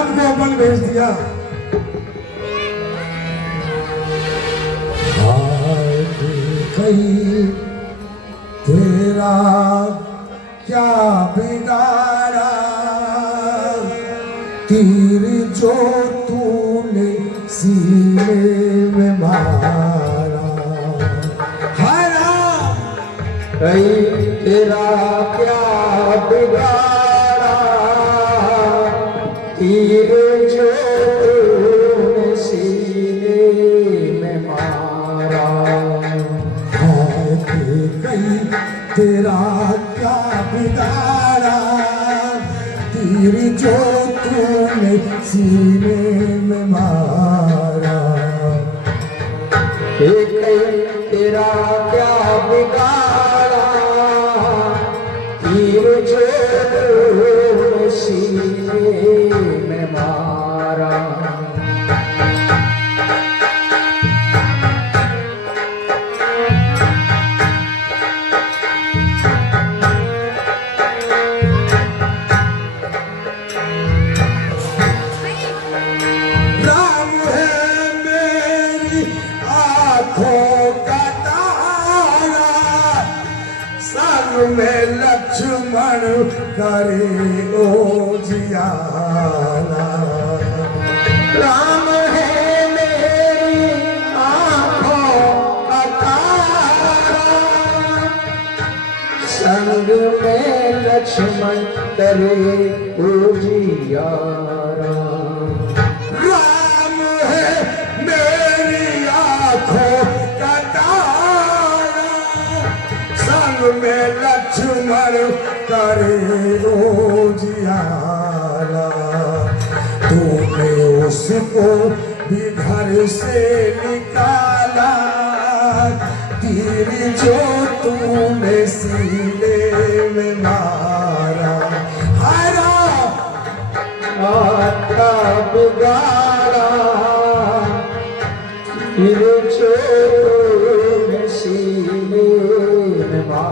राम को अपन भेज दिया। कहीं तेरा क्या बिगाड़ा, तीर जो तूने सीने में मारा। हरा कहीं तेरा क्या बिगाड़ा, तीर जो तूने सीने में मारा। कहीं तेरा क्या बिगाड़ा, तीर जो तूने सीने में मारा। कहीं तेरा क्या बिगाड़ा, तीर जो तूने सीने में मारा। में लक्ष्मण करे ओ जियाला। राम है मेरी आँखों का तारा, संग में लक्ष्मण करे उजियारा। राम है मेरी आँखों का तारा, संग में लक्ष्मण करे उजियारा। तूने उसको भी घर से निकाला, तीर जो तूने सीने में मारा। हरा आता बिगाड़ा, तीर जो तूने सीने में मारा।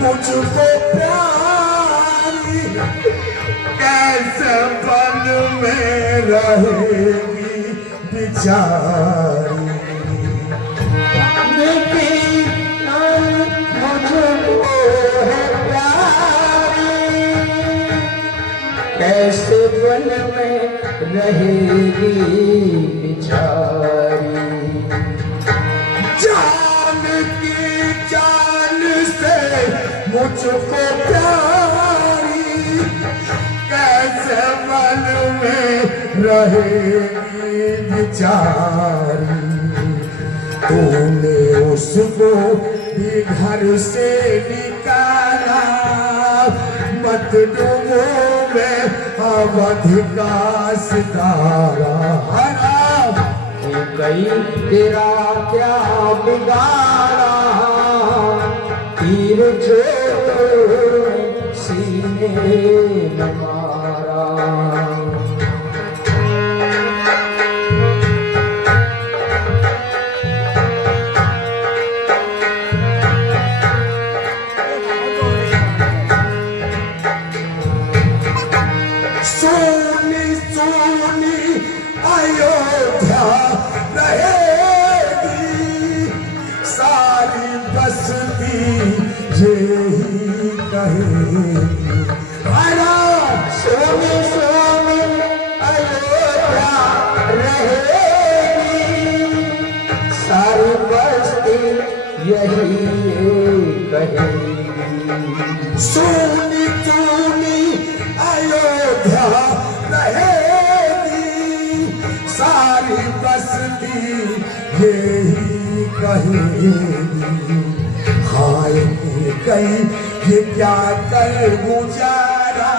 मुझको प्यारी कैसे बन में रहेगी बिचारी। मुझको है प्यारी, कैसे बन में रहेगी बिचारी। जान की जान से मुझको प्यारी, कैसे मन में रहेगी बिचारी। तूने उसको भी घर से निकाला, मत डूबो में अवध का सितारा। कहीं तेरा क्या बिगाड़ा, तीर जो तूने सीने में मारा। सोनी सोनी अयोध्या रहेगी, सारी बस्ती यही कहेगी। हरा सोनी सोनी अयोध्या रहेगी, सारी बस्ती यही कहेगी। सोनी सोनी अयोध्या रहेगी, सारी बस्ती यही कहेगी। हाय कहीं ये क्या कर गुजारा,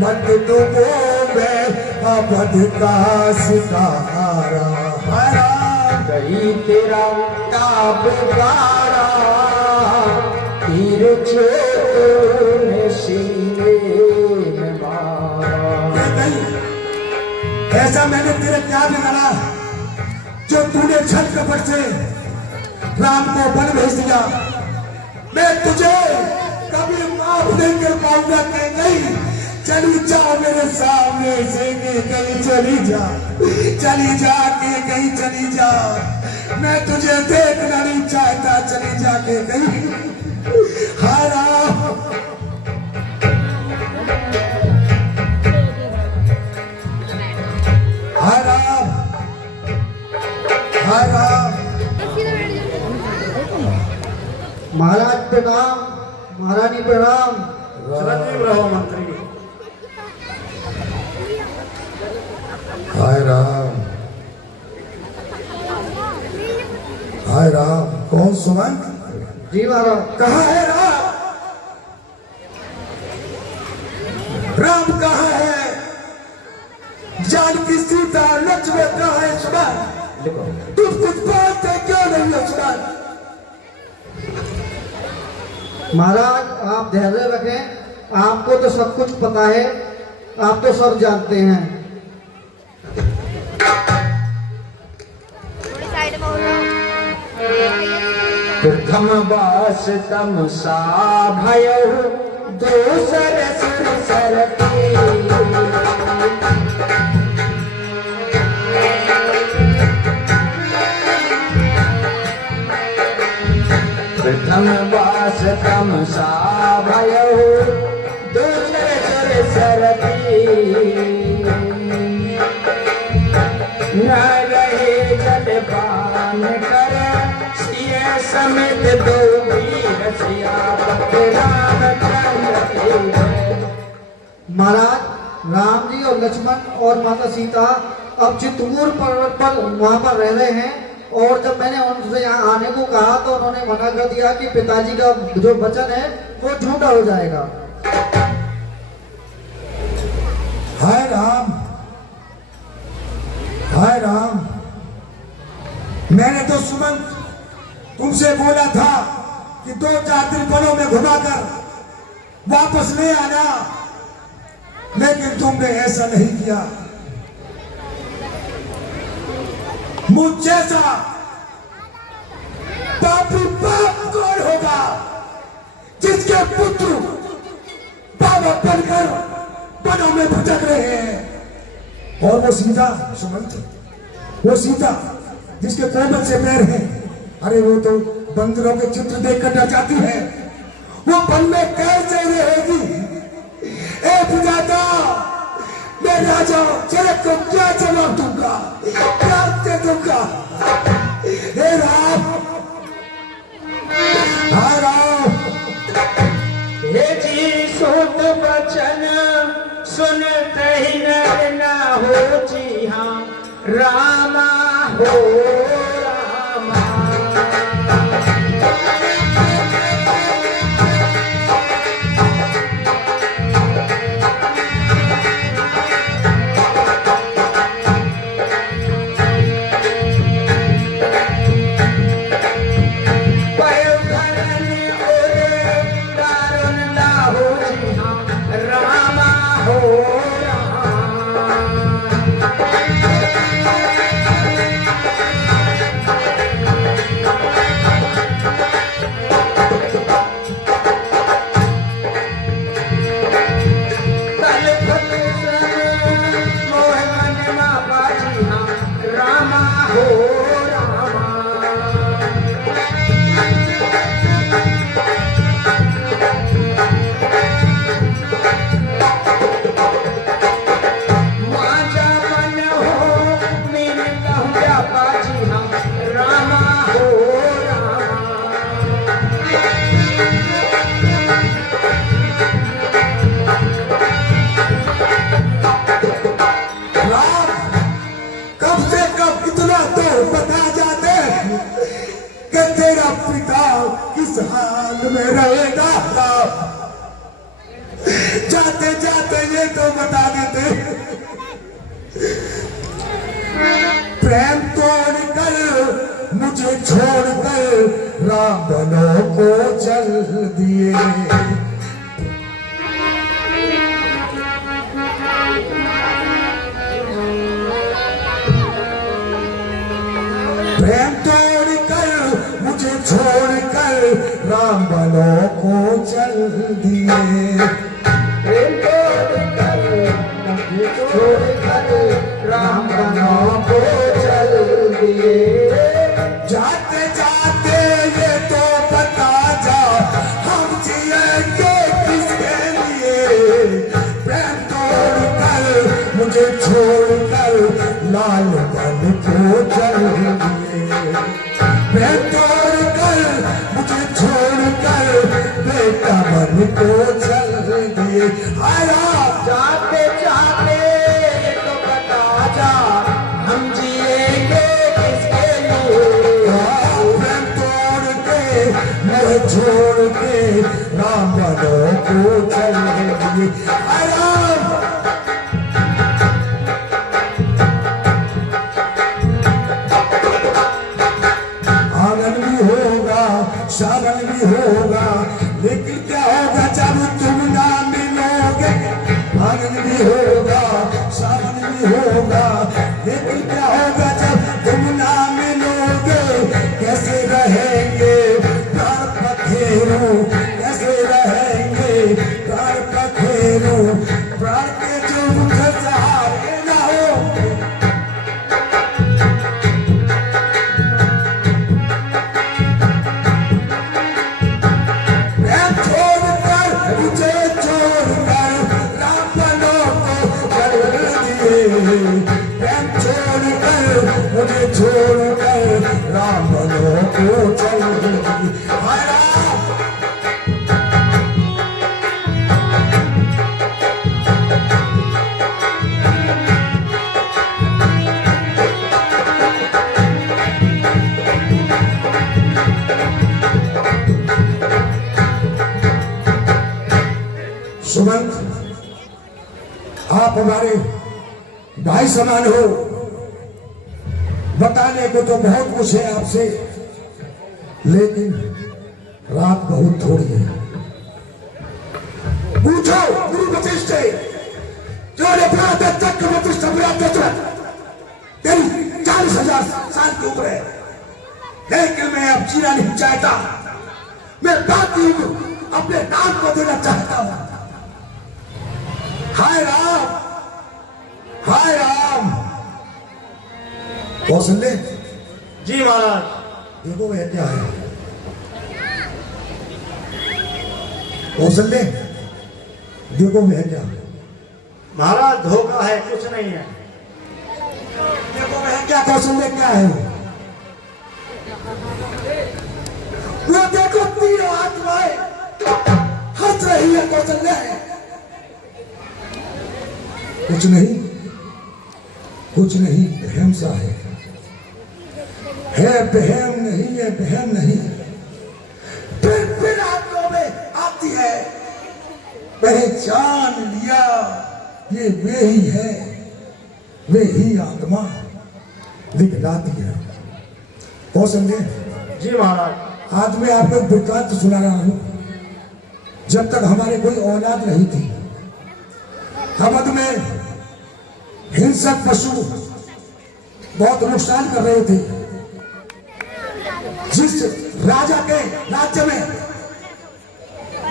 मत डूबो में अवध का सितारा। हरा कहीं तेरा क्या बिगाड़ा, तीर मैंने क्या बिगाड़ा जो तूने छल कपट से राम को वन भेज दिया। मैं तुझे कभी माफ नहीं कर पाऊंगा। नहीं, चली जा मेरे सामने से कि कहीं चली जा, चली जा के कहीं चली जा। मैं तुझे देखना नहीं चाहता, चली जा के कहीं। हाय राम, हाय राम, हाय राम। महाराज प्रणाम, महारानी प्रणाम। चिरंजीव रहो मंत्री। हाय राम, हाय राम। कौन सुमन? जी महाराज। कहाँ है राम? राम कहाँ है? जानकी सीता लक्ष्मण कहाँ है सुमन? तुम कुछ बोलते क्यों नहीं हो सुमन? महाराज आप धैर्य रखें, आपको तो सब कुछ पता है, आप तो सब जानते हैं। प्रथम बास तम सा भयउ दूसर सुर सरती। प्रथम बास तम सा भयउ दूसर सुर सरती। न रहे जल पान कर समित दो वीर सियापत रामचंद्र के। महाराज राम जी और लक्ष्मण और माता सीता अब चित्तूर पर्वत पर वहां पर रह रहे हैं, और जब मैंने उनसे यहाँ आने को कहा तो उन्होंने मना कर दिया कि पिताजी का जो वचन है वो झूठा हो जाएगा। हाय राम, हाय राम। मैंने तो सुमन तुमसे बोला था कि 2-4 दिन वनों में घुमाकर वापस ले आना, लेकिन तुमने ऐसा नहीं किया। मुझ जैसा पापी बाप कौन होगा जिसके पुत्र बाबा बनकर वनों में भटक रहे हैं? और वो सीता सुमंत, वो सीता जिसके कोमल से पैर हैं, अरे वो तो बंदरों के चित्र देखकर डर जाती है। वो वन में कैसे रहेगी? ए विधाता, मैं राजा जनक को क्या जवाब दूंगा, क्या दे दूंगा? हे राम, हाय राम। हे जी सुत वचन सुनते ही नर ना हो जी हाँ रामा हो रामा। किस हाल में रहेगा? जाते जाते ये तो बता देते, प्रेम तोड़कर मुझे छोड़कर रावणों को चल दिए। राम बनों को चल दिए। प्रेम तोड़कर मुझे छोड़कर राम बनों को चल दिए। जाते जाते ये तो बता जा, हम जिएंगे किसके लिए? प्रेम तोड़कर मुझे छोड़कर लाल बन को चल दिए। प्रेम तोड़कर मुझे छोड़कर बेटा बन को चल दिए। आया जाते जाते ये तो बता जा, हम जिएंगे किसके लिए? प्रेम तोड़ के मैं छोड़ के राम बनों को चल दिए। आया आंगन भी होगा, शालन भी होगा, लेकिन क्या होगा जब तुम ना मिलोगे? आंगन भी होगा, शालन भी होगा, लेकिन क्या होगा जब तुम ना मिलोगे? कैसे रहेंगे प्राण पखेरु, कैसे रहेंगे प्राण पखेरु? प्राण के जो मुझे सहारे ना हो। प्रेम छोड़कर मुझे छोड़कर राम बनों को चल दिए। प्रेम छोड़कर मुझे छोड़कर राम बनों को चल दिए। हाय राम सुमंत, आप हमारे भाई समान हो। बताने को तो बहुत कुछ है आपसे, लेकिन रात बहुत थोड़ी है। पूछो गुरु वशिष्ठ से, जो ने प्रातः तक वशिष्ठ तेरी 40,000 साल की उम्र है, लेकिन मैं अब जीना नहीं चाहता। मैं बाकी अपने नाम को देना चाहता हूं। हाय राम, हाय राम। कौशल्य जी महाराज। देखो वह क्या है। कौशल्य देखो वह क्या है। महाराज धोखा है, कुछ नहीं है। देखो वह क्या कौशल्य क्या है। वो देखो तीनों आत्माएं हंस रही है। कौशल्य है कुछ नहीं, कुछ नहीं, बहम सा है बहम नहीं है, बहम नहीं। फिर आत्मा में आती है, पहचान लिया ये वे ही है, वे ही आत्मा दिखलाती है। कौशल्य जी महाराज। आज मैं आपको एक वृत्तांत सुना रहा हूं। जब तक हमारे कोई औलाद नहीं थी, अवध में हिंसक पशु बहुत नुकसान कर रहे थे। जिस राजा के राज्य में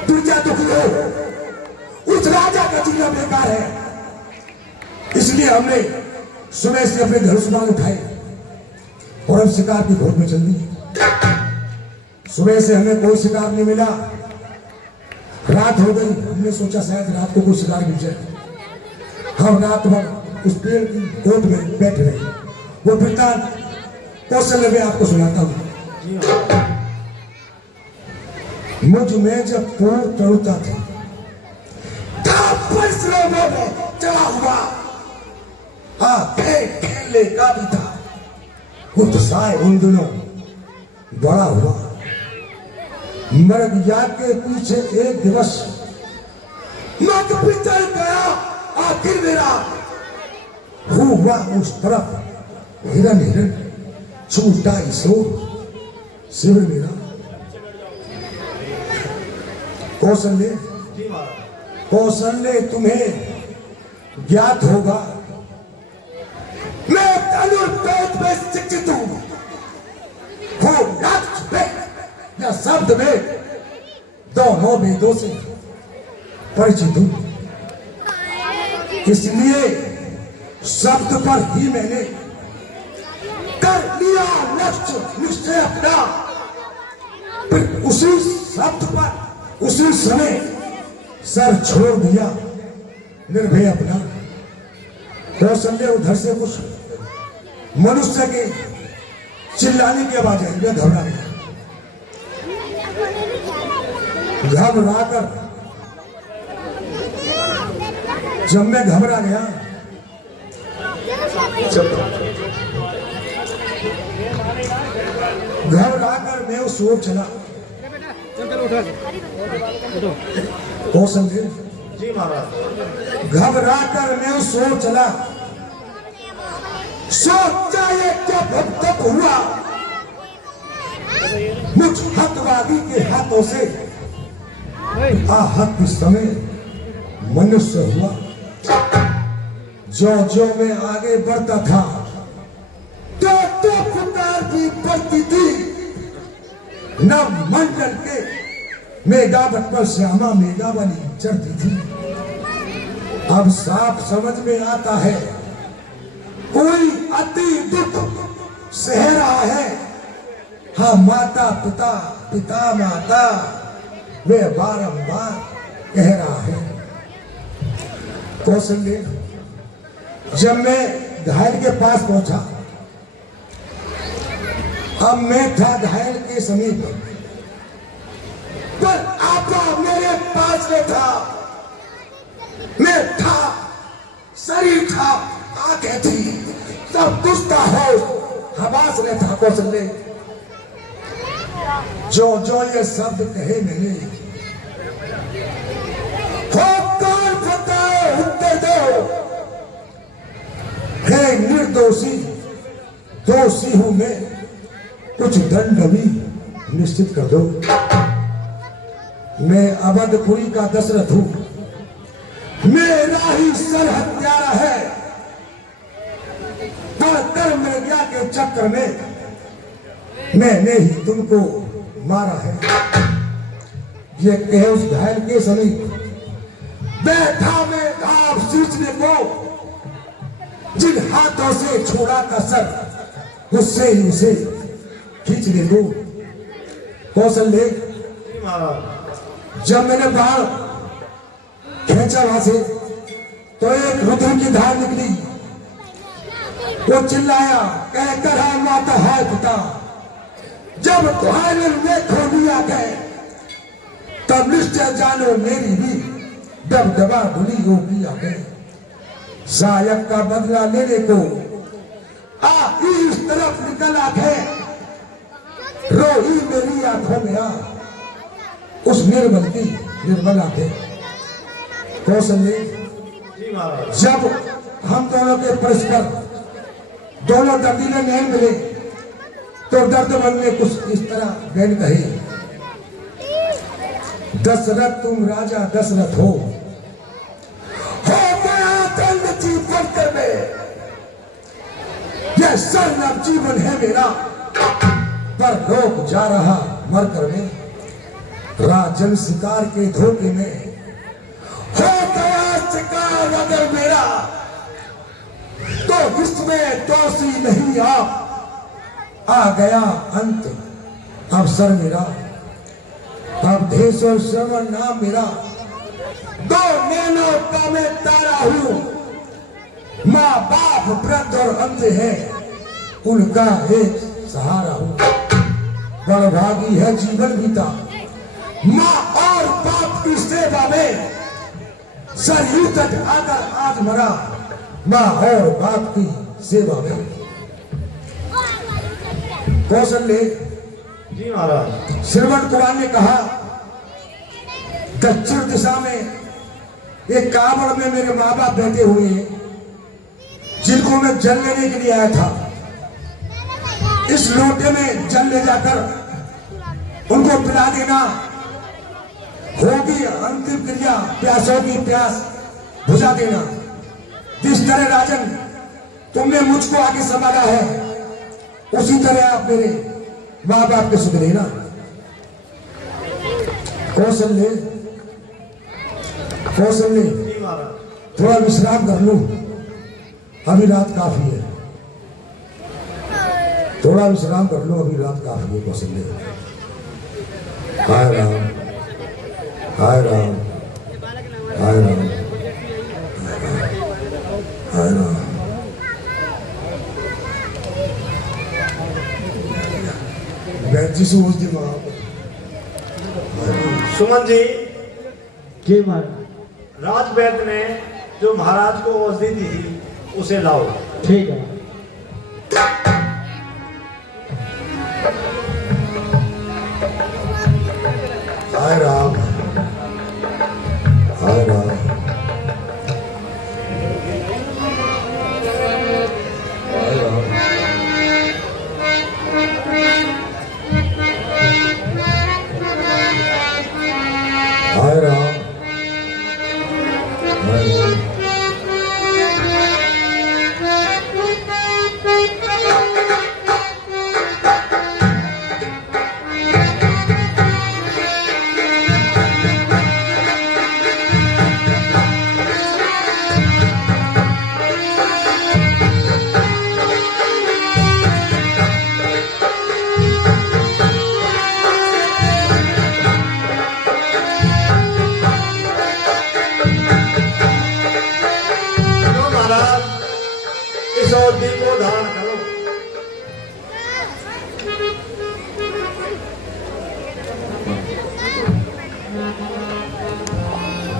प्रजा दुखी हो, उस राजा का जीना बेकार है। इसलिए हमने सुबह से अपने धनुष बाण उठाए और हम शिकार की घोर में चल दिए। सुबह से हमें कोई शिकार नहीं मिला। रात हो गई, हमने सोचा शायद रात को कोई शिकार मिल जाए। हम रात भर उस पेड़ की गोद में बैठ रहे। वो वृत्तांत कौशल्य में आपको सुनाता हूं। मुझ में जब पूर्ण तरुता थी, परिश्रमों में चला हुआ खेलने का भी था। उत्साह उन दिनों बड़ा हुआ। मर्ग याद के पीछे एक दिवस मैं कभी चल गया। आखिर मेरा हुआ उस तरफ हिरन हिरन छूटा ईश्वर शिविर मेरा। कौशल्य, कौशल्य तुम्हें ज्ञात होगा, मैं धनुर्वेद में शिक्षित हूं। क्या शब्द में दोनों वेदों से परिचित हूं, इसलिए शब्द पर ही मैंने कर लिया लक्ष्य निश्चय अपना। फिर उसी शब्द पर उसी समय सर छोड़ दिया निर्भय अपना। कौशल्य उधर से कुछ मनुष्य के चिल्लाने की आवाज आई, मैं घबरा गया। घबराकर जब मैं घबरा गया, घबराकर मैं उस ओर चला। कौशल्य जी महाराज। घबराकर मैं उस ओर चला, सोचा ये क्या भक्तक हुआ, मुझ हतवादी के हाथों से आहत इस समय मनुष्य हुआ। जो जो मैं आगे बढ़ता था तो पुकार भी बढ़ती थी। न मंडल के मेघावत पर श्यामा मेघा बनी चढ़ती थी। अब साफ समझ में आता है कोई अति दुख सह रहा है। हाँ माता पिता पिता माता वे बारंबार कह रहा है। कौशल्य जब मैं घायल के पास पहुंचा, अब मैं था घायल के समीप, पर आपा मेरे पास में था। मैं था, शरीर था, आंखें थी, सब कुछ था, हो हवास में था। कौशल्य जो जो ये शब्द कहे मैंने, कौन बताओ उत्तर दो। हे निर्दोषी दोषी हूं मैं, कुछ दंड भी निश्चित कर दो। मैं अवधपुरी का दशरथ हूं, मेरा ही सर हत्यारा है। कर्म के चक्र में मैंने ही तुमको मारा है। ये कहे उस घायल के समीप बैठा मैं घाव सींचने को, जिन हाथों से छोड़ा था सर उससे ही उसे खींच ले लो। कौशल्य जब मैंने बाहर खींचा वहां से तो एक रुद्र की धार निकली। वो चिल्लाया कहकर है माता है पिता। जब घायल में खो दिया गए तब निश्चय जानो मेरी भी दबदबा भूली होगी आ गए। सायक का बदला लेने को इस तरफ निकल आके रोही मेरी आंखों में आ उस निर्मल की निर्मल आंखें। कौशल्य जब हम दोनों के परस्पर दोनों दर्दीले नैन मिले तो दर्द मन में कुछ इस तरह बहन कही, दशरथ तुम राजा दशरथ हो गया दंड जीवन कर में। यह सर्वनाम जीवन है मेरा, पर लोग जा रहा मर कर में। राजन शिकार के धोखे में हो गया शिकार अगर मेरा, तो इसमें दोषी नहीं आप। आ गया अंत अवसर मेरा, अब देश और श्रवण नाम मेरा। दो नैनों का मैं तारा हूं, माँ बाप वृद्ध और अंध है उनका एक सहारा हूं। बड़भागी है जीवन बीता माँ और बाप की सेवा में, सरयू तक आकर आज मरा माँ और बाप की सेवा में। कौशल्य जी महाराज। श्रवण कुमार ने कहा दक्षिण दिशा में एक कावड़ में मेरे माँ बाप बैठे हुए हैं जिनको मैं जल लेने के लिए आया था। इस लोटे में जल ले जाकर उनको पिला देना होगी अंतिम क्रिया, प्यासों की प्यास बुझा देना। जिस तरह राजन तुमने मुझको आगे संभाला है उसी तरह आप मेरे माँ बाप के सुख लेना। कौशल्य, कौशल्य, जी महाराज। थोड़ा विश्राम कर लूं, अभी रात काफी है। थोड़ा विश्राम कर लो, अभी रात काफी है। कौशल्य, हाय राम, हाय राम, हाय राम, हाय राम। जी से उस दिन सुमन जी, जी महाराज। राजवैद्य ने जो महाराज को औषधि दी थी उसे लाओ। ठीक है। हाय राम, हाय राम, हाय राम, हाय राम, हाय राम। लो महाराज, इस औषधि को धारण करो।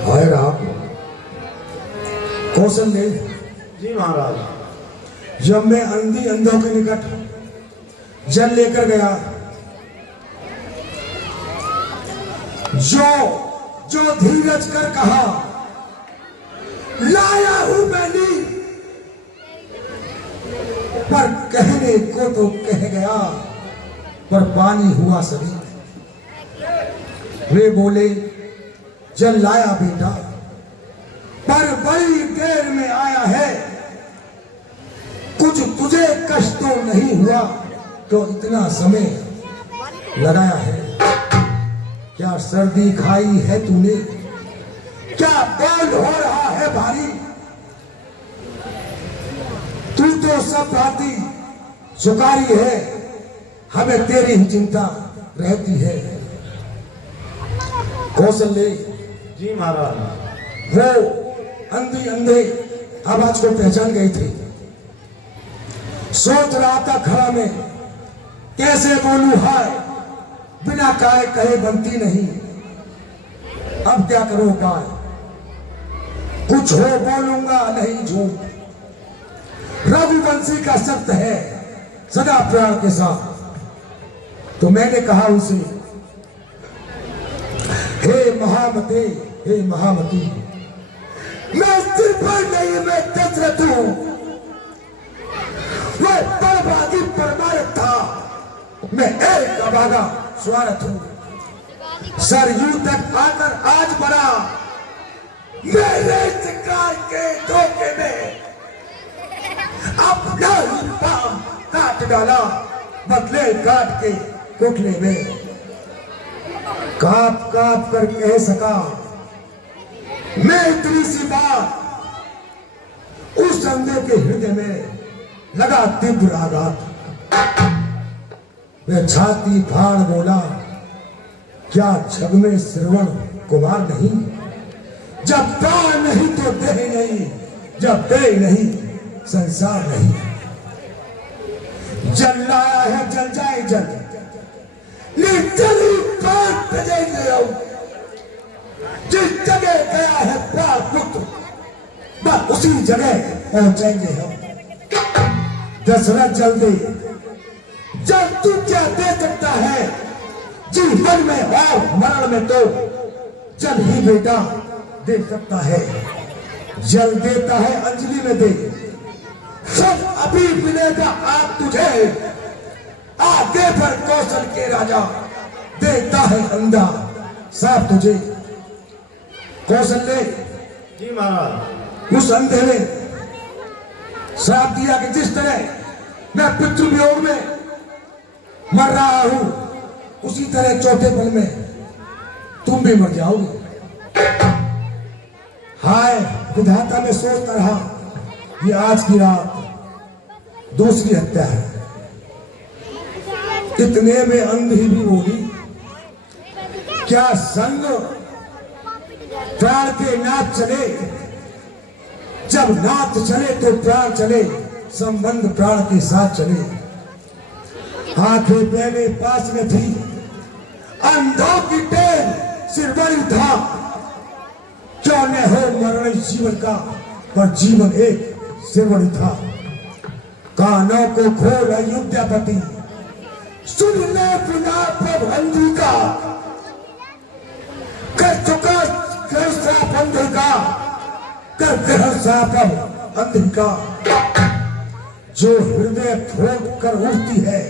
हाय राम। कौशल्य, जी महाराज। जब मैं अंधी अंधों के निकट जल लेकर गया, जो जो धीरज कर कहा, लाया हूं मैंने, पर कहने को तो कह गया, पर पानी हुआ सभी। वे बोले जल लाया बेटा, पर बड़ी देर में आया है। कुछ तुझे कष्ट तो नहीं हुआ, तो इतना समय लगाया है। क्या सर्दी खाई है तूने, क्या बोल हो रहा है भारी। तू तो सब बाती सुकारी है, हमें तेरी ही चिंता रहती है। कौशल्य, जी महाराज। वो अंधी अंधे आवाज को पहचान गई थी। सोच रहा था खड़ा में कैसे बोलूं हाय, बिना काय कहे बनती नहीं। अब क्या करूं उपाय, कुछ हो बोलूंगा नहीं झूठ। रघुवंशी का शब्द है सदा प्यार के साथ। तो मैंने कहा उनसे, हे महामते, हे महामती, मैं सिर पर नहीं, मैं दशरथ हूं। मैं बड़भागी परमारथ था, मैं एक अभागा स्वार्थ हूं। सरयू तक आकर आज बढ़ा, मेरे शिकार के धोखे में अपना ही पांव काट डाला, बदले काट के कोठले में। काप काप कर कह सका मैं इतनी सी बात, उस अंधे के हृदय में लगा तीव्र आघात। वह छाती फाड़ बोला, क्या जग में श्रवण कुमार नहीं। जब प्राण नहीं तो देह नहीं, जब देह नहीं संसार नहीं। जल लाया है जल जाए जल, निर्जली बात बजेंगे हम। जिस जगह गया है प्यार पुत्र, बस उसी जगह पहुंचेंगे हम। दशरथ जल्दी, जल तू क्या दे सकता है जीवन में और मरण में, तो जल ही बेटा दे सकता है। जल देता है अंजलि में दे, सब अभी मिलेगा आप तुझे। आगे पर कौशल के राजा देता है अंधा साफ तुझे। कौशल्य, जी महाराज। उस अंधे ने श्राप दिया कि जिस तरह मैं पितृवियोग में मर रहा हूं, उसी तरह चौथे पल में तुम भी मर जाओगे। हाय विधाता, में सोचता रहा कि आज की रात दूसरी हत्या है। इतने में अंधी भी बोली, क्या संग प्राण के नाथ चले, जब नाथ चले तो प्राण चले, संबंध प्राण के साथ चले। आंखें पहले पास में थी, अंधों की टेल सिर बड़ी था। क्यों न हो मरण जीवन का, पर जीवन एक सिरवड़ी था। कानों को खोल अयोध्यापति, सुन ले बिना प्रबंधी का। कर चुका कर साफ अंधे का, कर ग्रह साफ अंधे का। जो हृदय ठोक कर उठती है,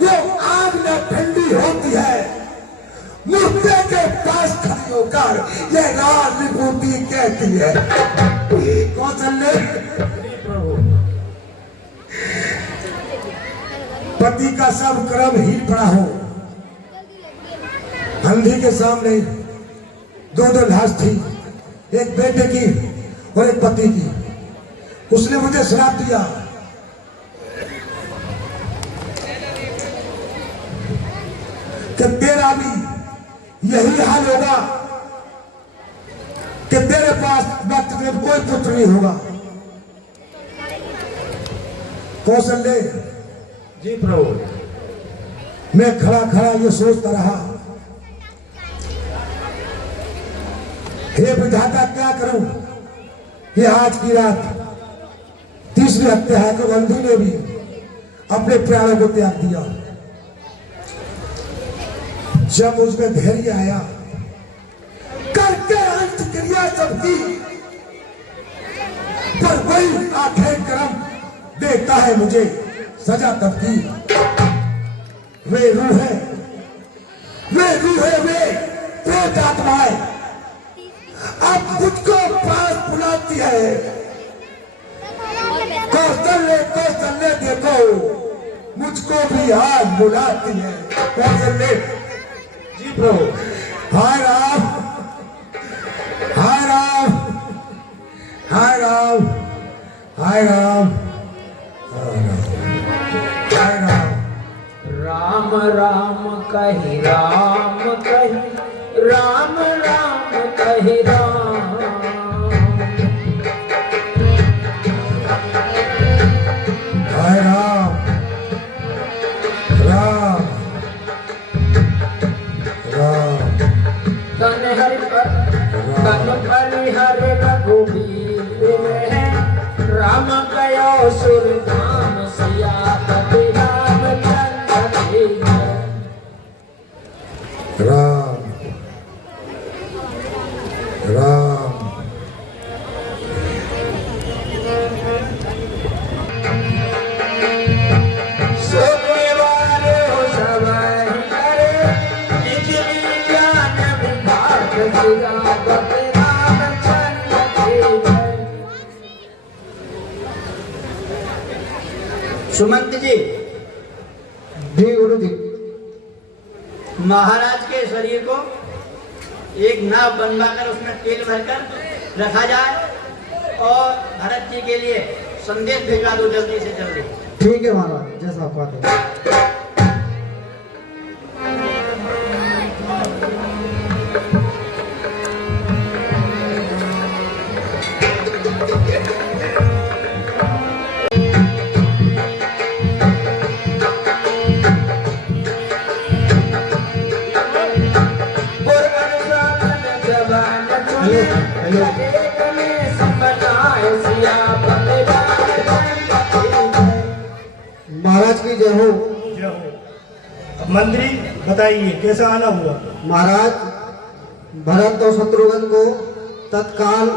वो आग न ठंडी होती है। मुर्दे के पास खड़ी होकर ये राज विभूति कहती है। कौशल्य, पति का सब कर्म ही पड़ा हो। अंधी के सामने दो लाश थी, एक बेटे की और एक पति की। उसने मुझे श्राप दिया कि तेरा भी यही हाल होगा, कि तेरे पास वक्त में कोई पुत्र नहीं होगा। कौशल्य जी प्रभु। मैं खड़ा खड़ा ये सोचता रहा, हे विधाता क्या करूं। ये आज की रात तीसरी हत्या है। तो अंधी ने भी अपने प्राणों को त्याग दिया। जब उसमें धैर्य आया, करके अंत क्रिया सबकी, पर वही आखिर कर्म देता है मुझे सजा तब की। वे रूह है, वे प्रेत आत्माएं अब मुझको पास बुलाती है। कौशल्य देखो, मुझको भी आज बुलाती है। कौशल्य जी प्रभु। हाय राम, हाय राम, हाय राम, हाय राम, हाय राम। राम राम कहि राम कहि, राम राम कहि राम। हाय राम, राम, राम। तन हरिहर रघुबीर है, राम कयो सुर धाम सियापति रामचंद्र की जय। राम, राम। सोने वाले हो सबहि करे, निज ज्ञान विभाग सियापति रामचंद्र की जय। सुमंत जी। जी गुरु जी। महाराज के शरीर को एक नाव बनवाकर उसमें तेल भरकर रखा जाए और भरत जी के लिए संदेश भिजवा दो जल्दी से जल्दी। ठीक है महाराज, जैसा आप कहते हैं। महाराज की जय हो। जय हो। अब मंत्री बताइए कैसा आना हुआ। महाराज, भरत और शत्रुघ्न को तत्काल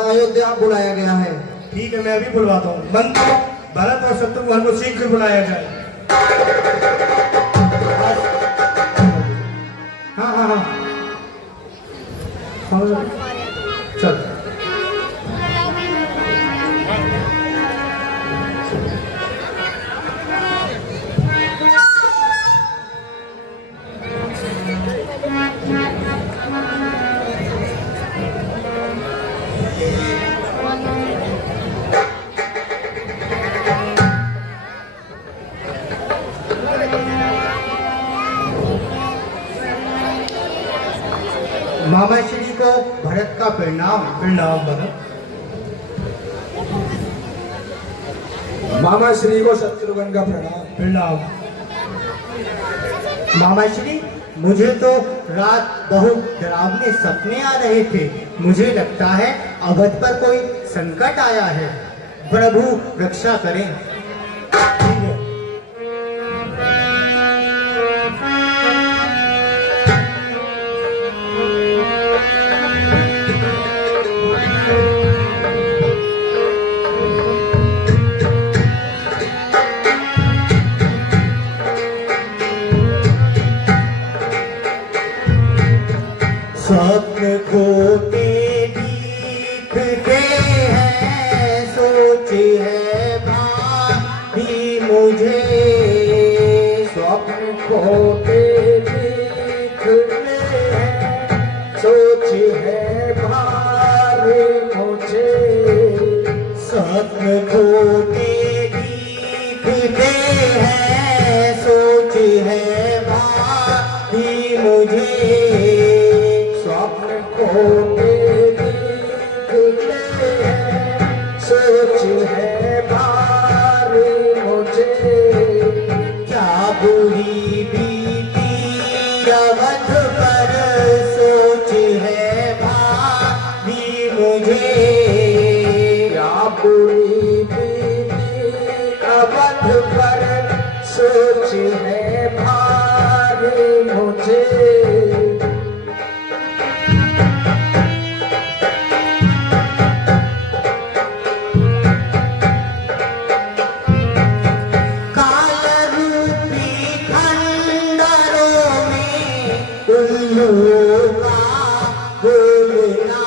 अयोध्या बुलाया गया है। ठीक है, मैं अभी बुलवाता हूँ। मंत्री, भरत और शत्रुघ्न को शीघ्र बुलाया जाए। हाँ हाँ हाँ, चल। मामा श्री को भरत का प्रणाम। प्रणाम भरत। मामा श्री को शत्रुघ्न का प्रणाम। प्रणाम। मामा श्री, मुझे तो रात बहुत डरावने सपने आ रहे थे। मुझे लगता है अवध पर कोई संकट आया है। प्रभु रक्षा करें। ठीक है। स्वप्न खोटे दिखते हैं, सोच है भारी मुझे। स्वप्न खोटे दिखते हैं, सोच है भारी मुझे। स्वप्न खोटे दिखते हैं, सोच है भारी मुझे। स्वप्न खोटे दिखते हैं, सोच है भारी मुझे। क्या बुरी बीती अवध पर, सोच है भारी मुझे। क्या बुरी बीती अवध पर, सोच है भारी मुझे। काल रूपी खंडरों में उल्लू का बोलना।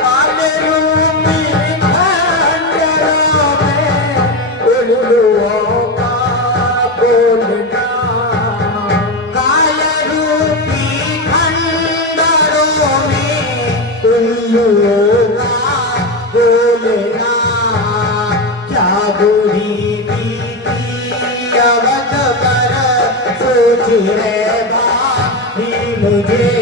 काल रूपी खंडरों में उल्लुओं का बोलना। काल रूपी खंडरों में उल्लू का बोलना। क्या बुरी बीती अवध पर, सोच है भारी मुझे।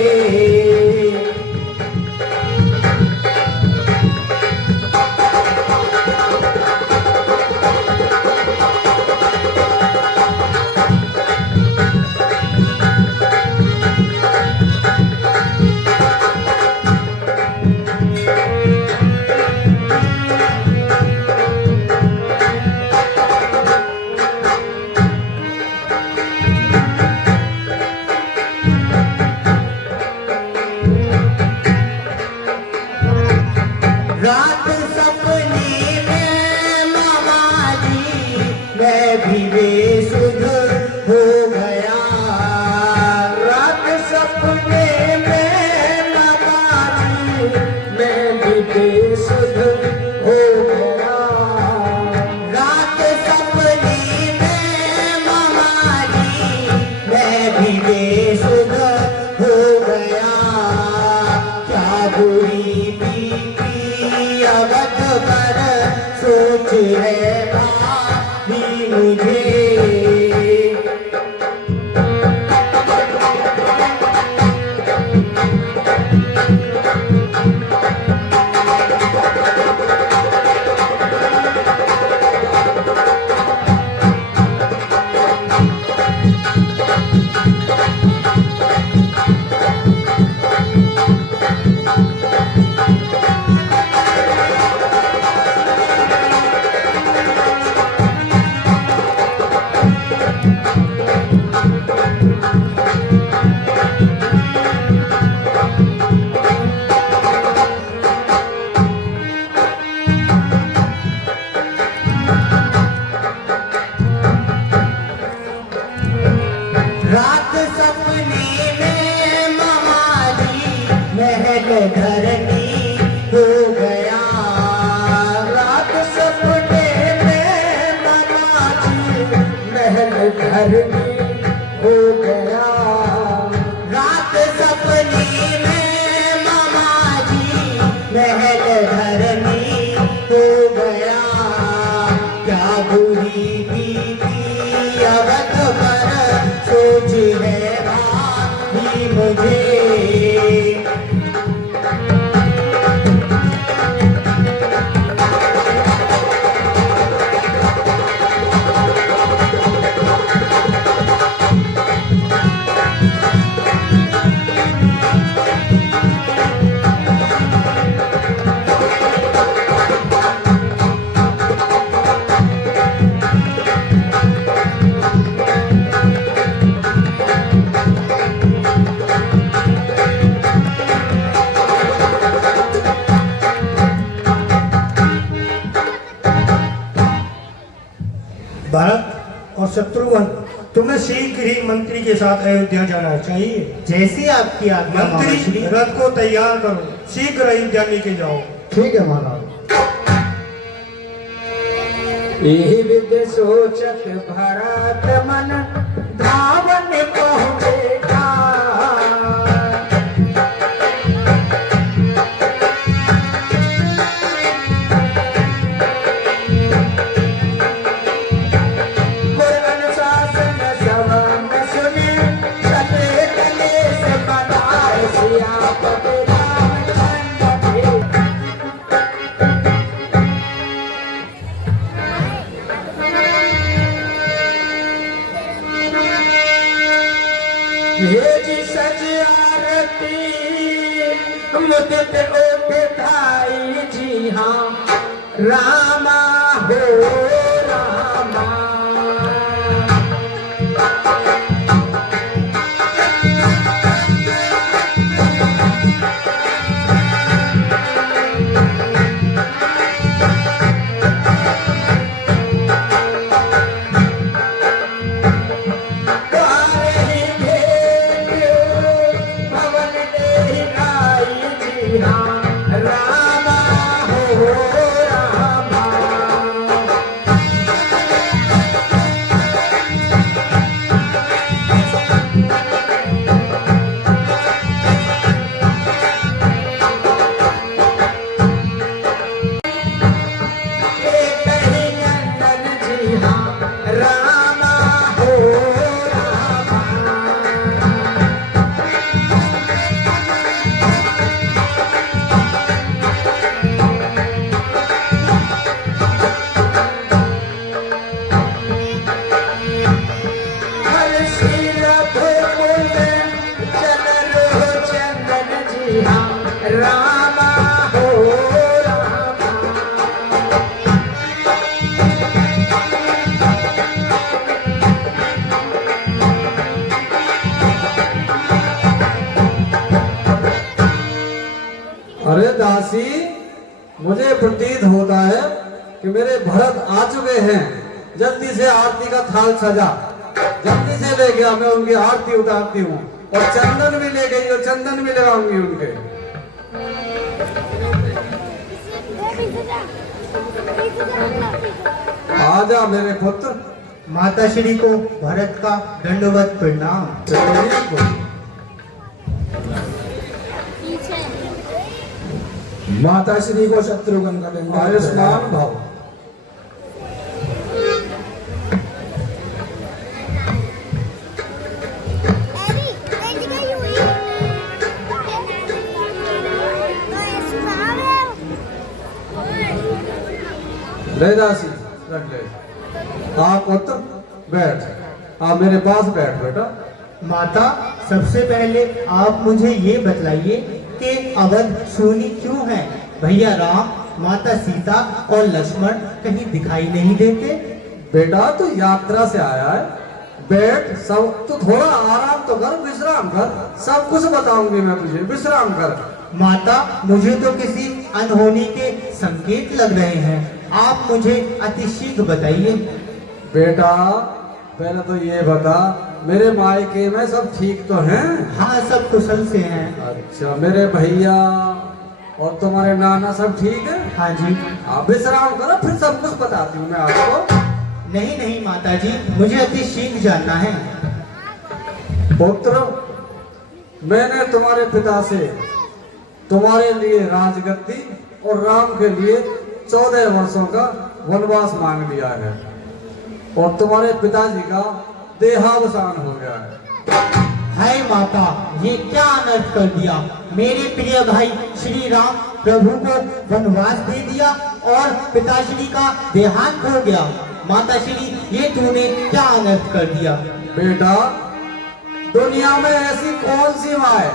शत्रुघ्न, तुम्हें शीघ्र ही मंत्री के साथ अयोध्या जाना चाहिए। जैसी आपकी आज्ञा मंत्री महाश्री। रथ को तैयार करो, शीघ्र अयोध्या लेके जाओ। ठीक है महाराज। यही विद सोचत भरत मन धावन पहुँचेगा। मोर अनुशासन सब न सुने, चले कलेश बनाए सियापति रामचंद्र के। भेजी सज आरती मुदित उठाई जी हाँ, रामा हो रामा। रामा हो रामा। एक ही नंदन जी हाँ, रामा हो रामा। हर शीरथ कुल चल रो चंदन जी हाँ, रामा हो रामा। अरे दासी, मुझे प्रतीत होता है कि मेरे भरत आ चुके हैं। जल्दी से आरती का थाल सजा, जल्दी से ले गया, मैं उनकी आरती उतारती हूँ। और चंदन भी ले गई, और चंदन भी लगाऊंगी उनके। आजा मेरे पुत्र। माता श्री को भरत का दंडवत प्रणाम। माता श्री को शत्रुघ्न का दंड। आयुष्मान भव। ले दासी, रख ले। आप पुत्र बैठ, आप मेरे पास बैठ बेटा। माता, सबसे पहले आप मुझे ये बतलाइए कि अवध सूनी क्यों है? भैया राम, माता सीता और लक्ष्मण कहीं दिखाई नहीं देते। बेटा तू यात्रा से आया है, बैठ। सब तू थोड़ा आराम तो कर, विश्राम कर। सब कुछ बताऊंगी मैं तुझे, विश्राम कर। माता, मुझे तो किसी अनहोनी के संकेत लग रहे हैं, आप मुझे अति शीघ्र बताइए। बेटा पहले तो ये बता, मेरे मायके में सब ठीक तो हैं? हाँ, सब कुशल से हैं। अच्छा, मेरे भैया और तुम्हारे नाना सब ठीक है? हाँ जी। आप विश्राम करो, फिर सब कुछ बताती हूँ मैं आपको। नहीं नहीं माता जी, मुझे अति शीघ्र जानना है। पुत्र, मैंने तुम्हारे पिता से तुम्हारे लिए राजगद्दी और राम के लिए 14 वर्षों का वनवास मांग लिया है, और तुम्हारे पिताजी का देहावसान हो गया है। हाय माता, ये क्या अनर्थ कर दिया? मेरे प्रिय भाई श्री राम प्रभु को वनवास दे दिया और पिताश्री का देहांत हो गया। माता श्री, ये तूने क्या अनर्थ कर दिया? बेटा, दुनिया में ऐसी कौन सी माँ है,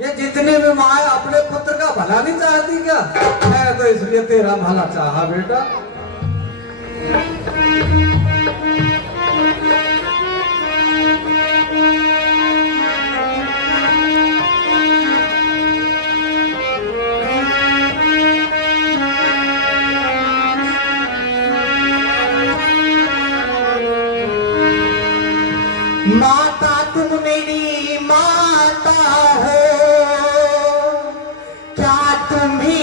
ये जितनी भी माँ है अपने पुत्र का भला नहीं चाहती क्या? मैं तो इसलिए तेरा भला चाहा बेटा। माता हो, क्या तुम्ही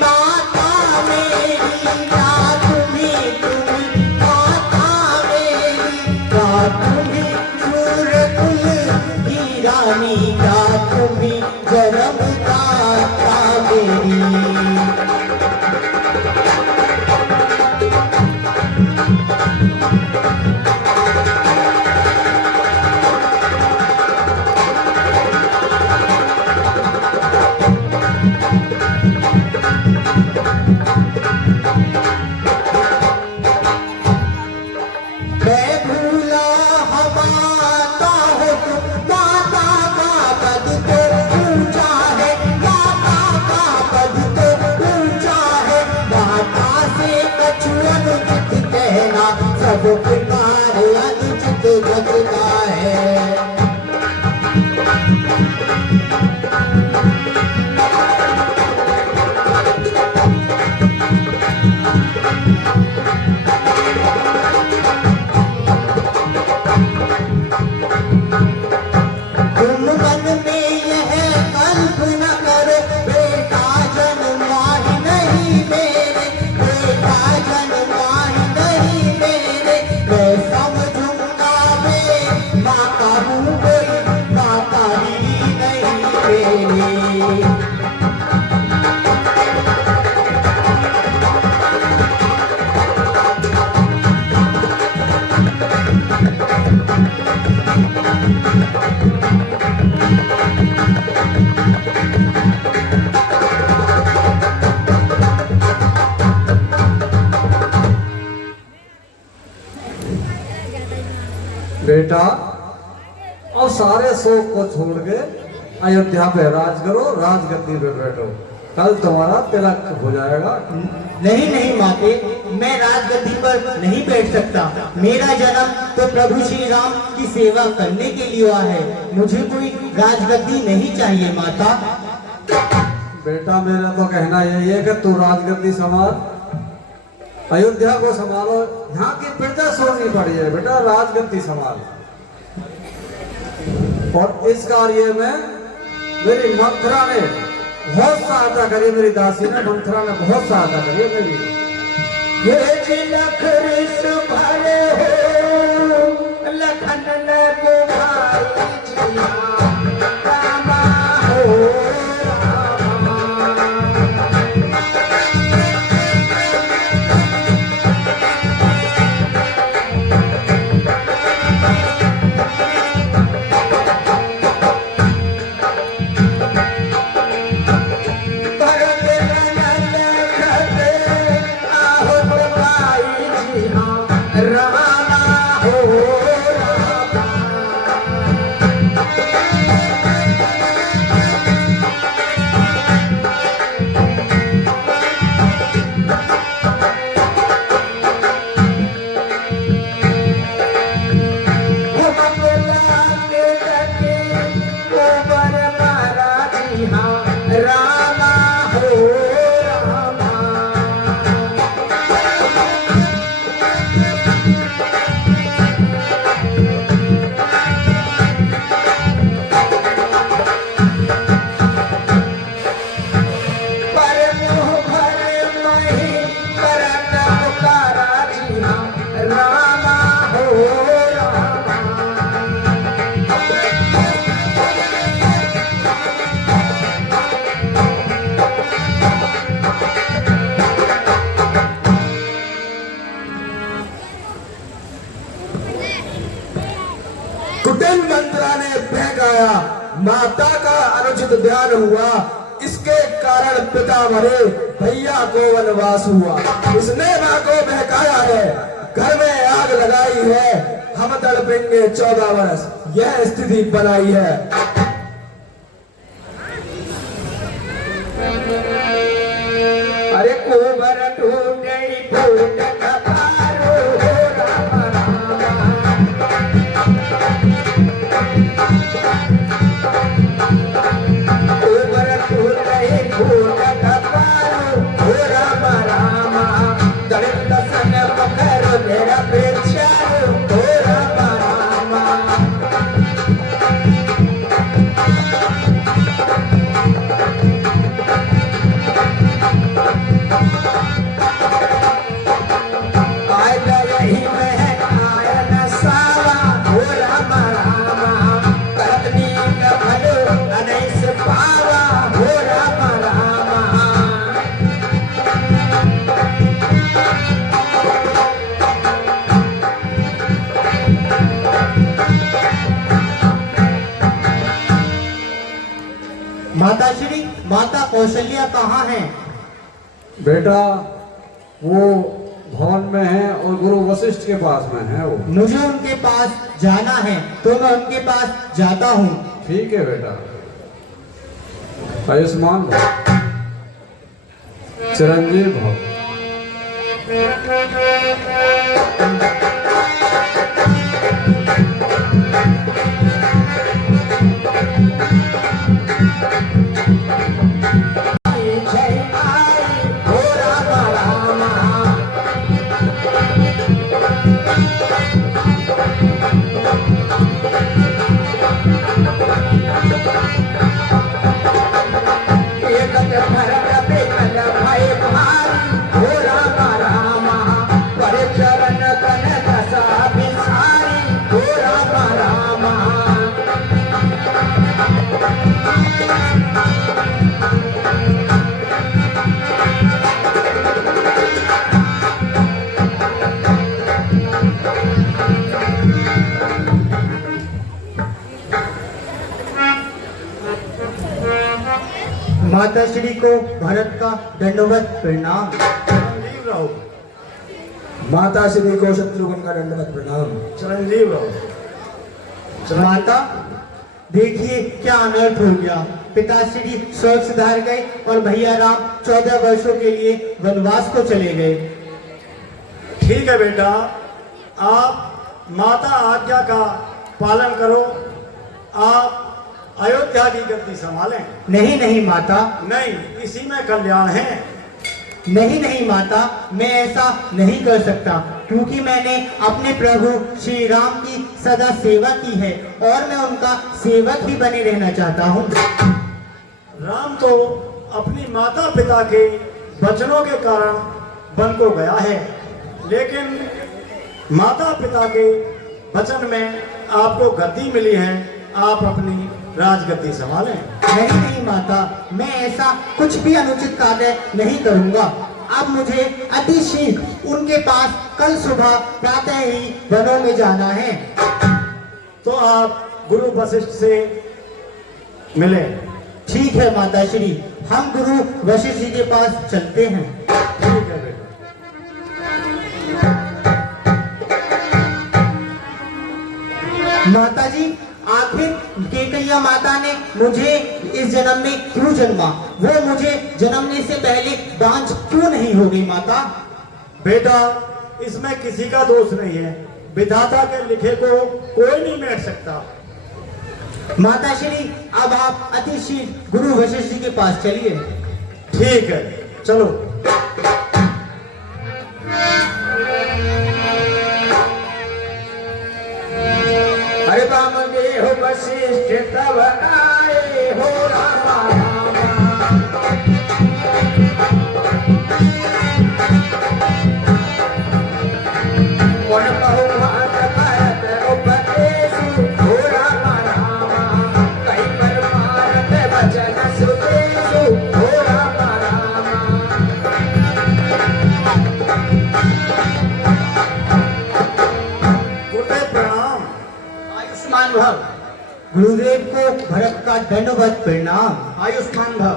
माता मेरी, क्या तुम्ही माता मेरी, क्या तुम्ही सूरकुल की रानी, क्या तुम्ही जन्मदाता मेरी। मैं भूला हमाता हो तुम, माता का पद तो ऊंचा है, माता का पद तो ऊंचा है, माता से कछु अनुचित कहना सब प्रकार अनुचित लगता है। तुम मन में यह कल्पना करो, बेटा जन्मा ही नहीं मेरे, बेटा जन्मा ही नहीं मेरे, मैं समझूंगा मैं माता हूँ कोई, माता ही नहीं मेरी। बेटा अब सारे शोक को छोड़ के अयोध्या पे राज करो, राजगद्दी पे बैठो, कल तुम्हारा तिलक हो जाएगा। नहीं नहीं माते, मैं राजगद्दी पर नहीं बैठ सकता। मेरा जन्म तो प्रभु श्री राम की सेवा करने के लिए हुआ है, मुझे कोई राजगद्दी नहीं चाहिए माता। बेटा मेरा तो कहना यही है कि तू राजगद्दी संभाल, अयोध्या को संभालो, यहाँ की प्रजा सोनी पड़ी है, बेटा राजगद्दी संभाल। और इस कार्य में मेरी मंथरा ने बहुत सहायता करी, मेरी दासी ने मंथरा ने बहुत सहायता करी है मेरी। ये जिलख रिस भरे हो, लखन न बुझाई जिया, रामा हो रामा। भरत ननद खते आहुत पाई जिया, रामा हो रामा। भगला के डके गोबर मारा जिया, रामा हो रामा। पर मुँह भर मही करत पुकारा जिया, रामा हो रामा। कुटिल मंत्रा ने बहकाया, माता का अनुचित ध्यान हुआ, इसके कारण पिता मरे, भैया को वनवास हुआ। इसने माँ को बहकाया है, घर में आग लगाई है, हम तड़पेंगे 14 वर्ष, यह स्थिति बनाई है। अरे कोबर टूटे फूट कपारो हो रामा रामा। कोबर टूटे फूट कपारो हो रामा रामा। दलित सन पकड़ मेरा बेचारो हो रामा रामा। माताश्री, माता कौशल्या कहाँ हैं? बेटा वो भवन में है और गुरु वशिष्ठ के पास में है वो। मुझे उनके पास जाना है तो मैं उनके पास जाता हूँ। ठीक है बेटा। आयुष्मान भव, चिरंजीव भव। माताश्री को भरत का दंडवत प्रणाम। चिरंजीव रहो। माता श्री को शत्रुघ्न का दंडवत प्रणाम। चिरंजीव रहो। माता देखिए क्या अनर्थ हो गया। पिताश्री स्वर्ग सिधार गए और भैया राम 14 वर्षों के लिए वनवास को चले गए। ठीक है बेटा, आप माता आज्ञा का पालन करो। आप अयोध्या की गद्दी संभालें। नहीं नहीं माता, नहीं, इसी में कल्याण है। नहीं नहीं माता, मैं ऐसा नहीं कर सकता क्योंकि मैंने अपने प्रभु श्री राम की सदा सेवा की है और मैं उनका सेवक ही बने रहना चाहता हूँ। राम तो अपनी माता पिता के वचनों के कारण वन को गया है, लेकिन माता पिता के वचन में आपको गद्दी मिली है। आप अपनी राजगद्दी संभालें। नहीं नहीं माता, मैं ऐसा कुछ भी अनुचित कार्य नहीं करूँगा। अब मुझे अति शीघ्र उनके पास कल सुबह प्रातः ही वनों में जाना है। तो आप गुरु वशिष्ठ से मिले। ठीक है माताश्री, हम गुरु वशिष्ठ जी के पास चलते हैं। ठीक है बेटा। माता जी, आखिर केकैया माता ने मुझे इस जन्म में क्यों जन्मा? वो मुझे जन्मने से पहले बांझ क्यों नहीं हो गई माता? बेटा, इसमें किसी का दोष नहीं है। विधाता के लिखे को कोई नहीं मिट सकता। माताश्री, अब आप अति शीघ्र गुरु वशिष्ठ जी के पास चलिए। ठीक है, चलो। अरे बामदेव वशिष्ठ तब आए हो रामा कौन बहुमात भरत उपदेश हो रामा रामा कई पर मारत वचन सुदेश हो रामा रामा। गुरुदेव प्रणाम। आयुष्मान भव। गुरुदेव को भरत का दंडवत प्रणाम। आयुष्मान भव।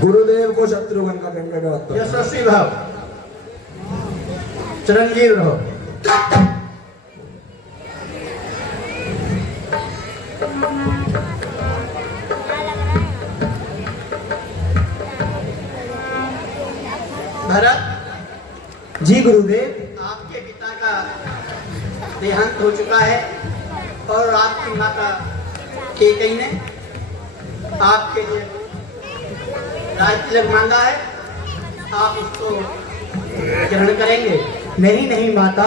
गुरुदेव को शत्रुघ्न का दंडवत प्रणाम। यशस्वी भव। चिरंजीव रहो। भरत, जी गुरुदेव। आपके पिता का देहांत हो चुका है और आपकी माता केकई ने आपके लिए राज तिलक मांगा है। आप उसको ग्रहण करेंगे? नहीं नहीं माता,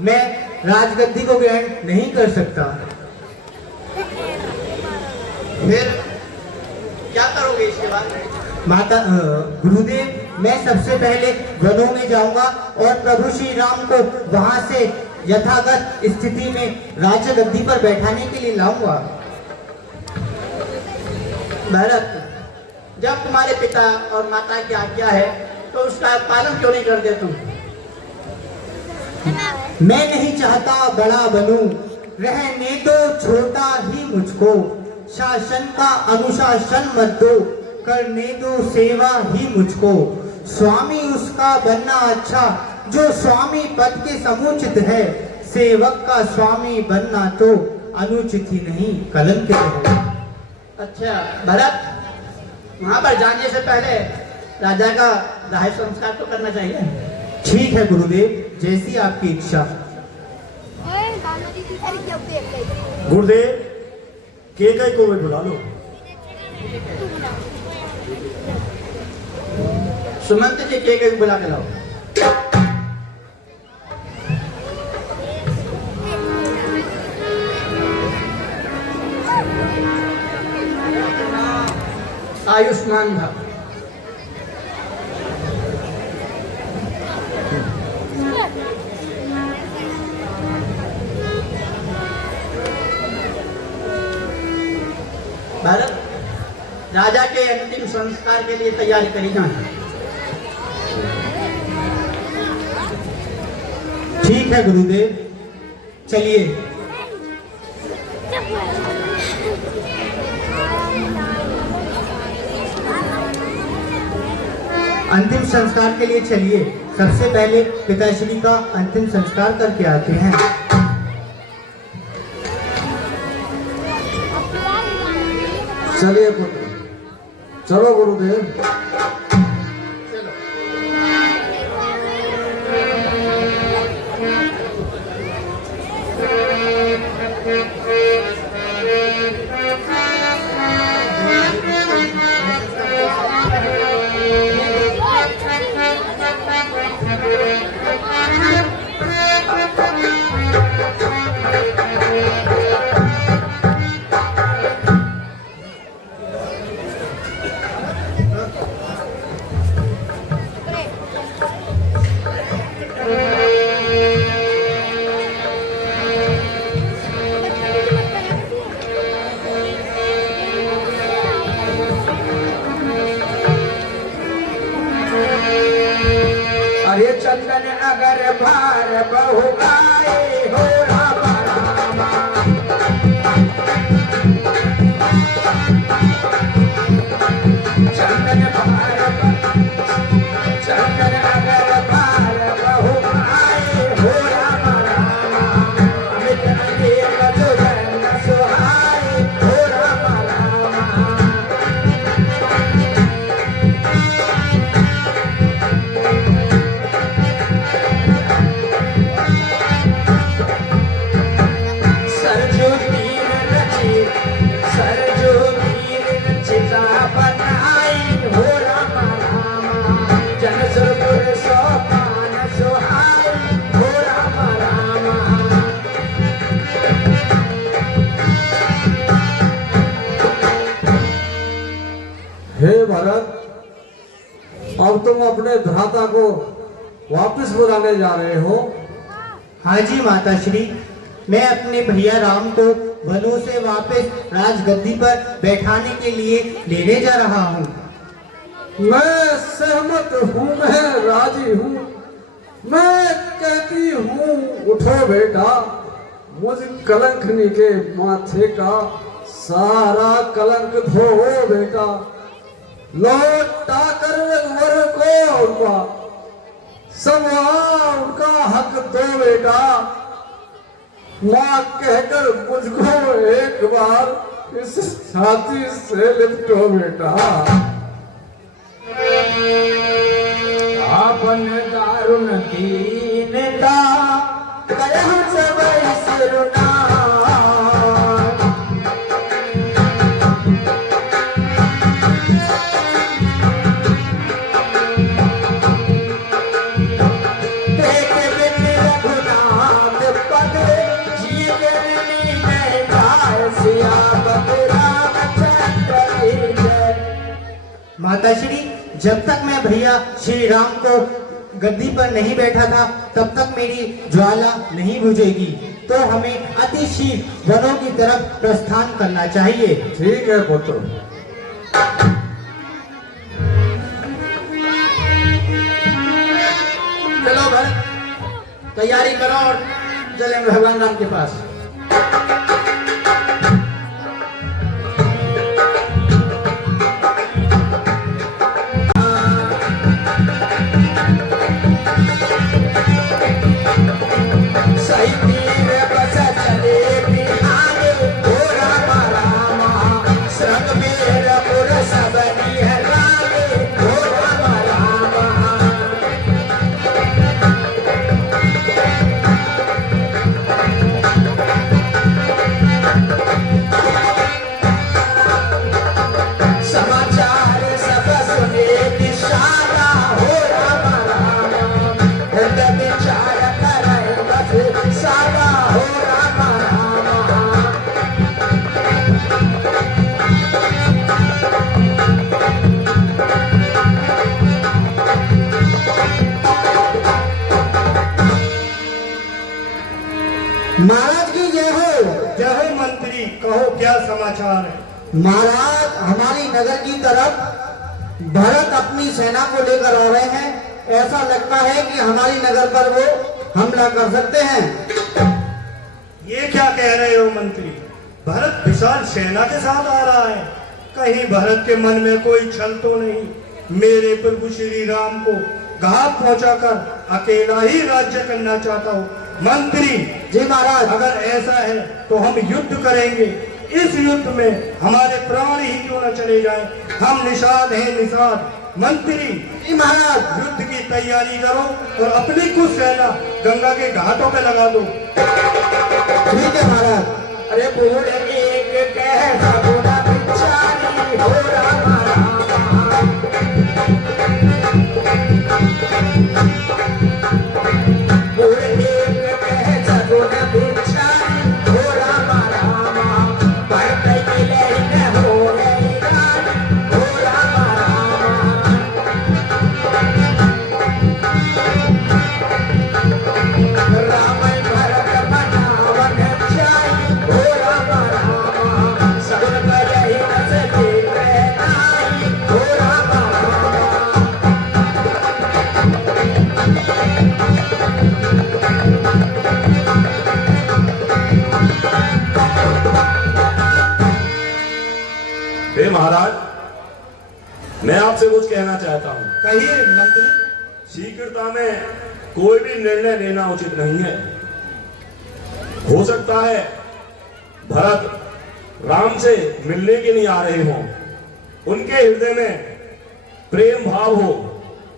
मैं राजगद्दी को ग्रहण नहीं कर सकता। फिर क्या करोगे इसके बाद? माता गुरुदेव, मैं सबसे पहले वनों में जाऊंगा और प्रभु श्री राम को वहां से यथागत स्थिति में राज्य गद्दी पर बैठाने के लिए लाऊंगा। भरत, जब तुम्हारे पिता और माता की आज्ञा है तो उसका पालन क्यों नहीं करते तुम? मैं नहीं चाहता बड़ा बनूं, रहने दो छोटा ही मुझको। शासन का अनुशासन मत दो, करने दो सेवा ही मुझको। स्वामी उसका बनना अच्छा जो स्वामी पद के समुचित है, सेवक का स्वामी बनना तो अनुचित ही नहीं कलंकित है। अच्छा भरत, वहां पर जाने से पहले राजा का दाह संस्कार तो करना चाहिए। ठीक है गुरुदेव, जैसी आपकी इच्छा। गुरुदेव केकई को भी बुला लो। सुमंत जी के बुला के लाओ। आयुष्मान भव। भरत, राजा के अंतिम संस्कार के लिए तैयारी करी जाए। ठीक है गुरुदेव, चलिए। अंतिम संस्कार के लिए चलिए। सबसे पहले पिताश्री का अंतिम संस्कार करके आते हैं। चलिए पुत्र, चलो गुरुदेव। अरे चंदन अगर भार बहु आए हो रामा रामा, चंदन अगर भार बहु आए हो रामा रामा, अमित अनेक सुगंध सुहाए हो रामा रामा। हे भरत, अब तुम अपने भ्राता को वापस बुलाने जा रहे हो। हाँ जी माताश्री, मैं अपने भैया राम को वनों से वापस राजगद्दी पर बैठाने के लिए लेने जा रहा हूँ। मैं सहमत हूँ, मैं राजी हूँ। मैं कहती हूँ, उठो बेटा, मुझ कलंकनी के माथे का सारा कलंक धो बेटा। लौटा कर रघुवर को उनका उनका हक दो बेटा। माँ कहकर मुझको एक बार इस छाती से लिपटो बेटा। आपन दारुण दीनता करहु सब सिरुना, देख बिन रघुनाथ पद जीवनी में गाय सियावत रामचंद्र की जय। माताश्री, जब तक मैं भैया श्री राम को गद्दी पर नहीं बैठा था, तब तक मेरी ज्वाला नहीं बुझेगी। तो हमें अति शीघ्र वनों की तरफ प्रस्थान करना चाहिए। ठीक है पुत्र। चलो भरत, तैयारी करो और चलेंगे भगवान राम के पास। क्या समाचार है? महाराज, हमारी नगर की तरफ भरत अपनी सेना को लेकर आ रहे हैं। ऐसा लगता है कि हमारी नगर पर वो हमला कर सकते हैं। ये क्या कह रहे हो मंत्री? भरत विशाल सेना के साथ आ रहा है। कहीं भरत के मन में कोई छल तो नहीं? मेरे प्रभु श्री राम को घात पहुंचाकर अकेला ही राज्य करना चाहता हूँ। मंत्री जी महाराज। अगर ऐसा है तो हम युद्ध करेंगे। इस युद्ध में हमारे प्राण ही क्यों न चले जाएं। हम निषाद हैं, निषाद। मंत्री जी महाराज। युद्ध की तैयारी करो और अपनी कुछ सेना गंगा के घाटों पे लगा दो। ठीक है महाराज। अरे बोल एक कैसा गोदा बिचारी हो रामा रामा। बोल एक कैसा गोदा बिचारी हो रामा रामा। बढ़ते गिले न हो रे गानी हो रामा रामा। रामायण भरत बनावन जाई हो रामा रामा। सगुन कलहि नस देवे नाई हो रामा रामा। हे महाराज, मैं आपसे कुछ कहना चाहता हूँ। कहिए मंत्री। शीघ्रता में कोई भी निर्णय लेना उचित नहीं है। हो सकता है भरत राम से मिलने के लिए आ रहे हों, उनके हृदय में प्रेम भाव हो।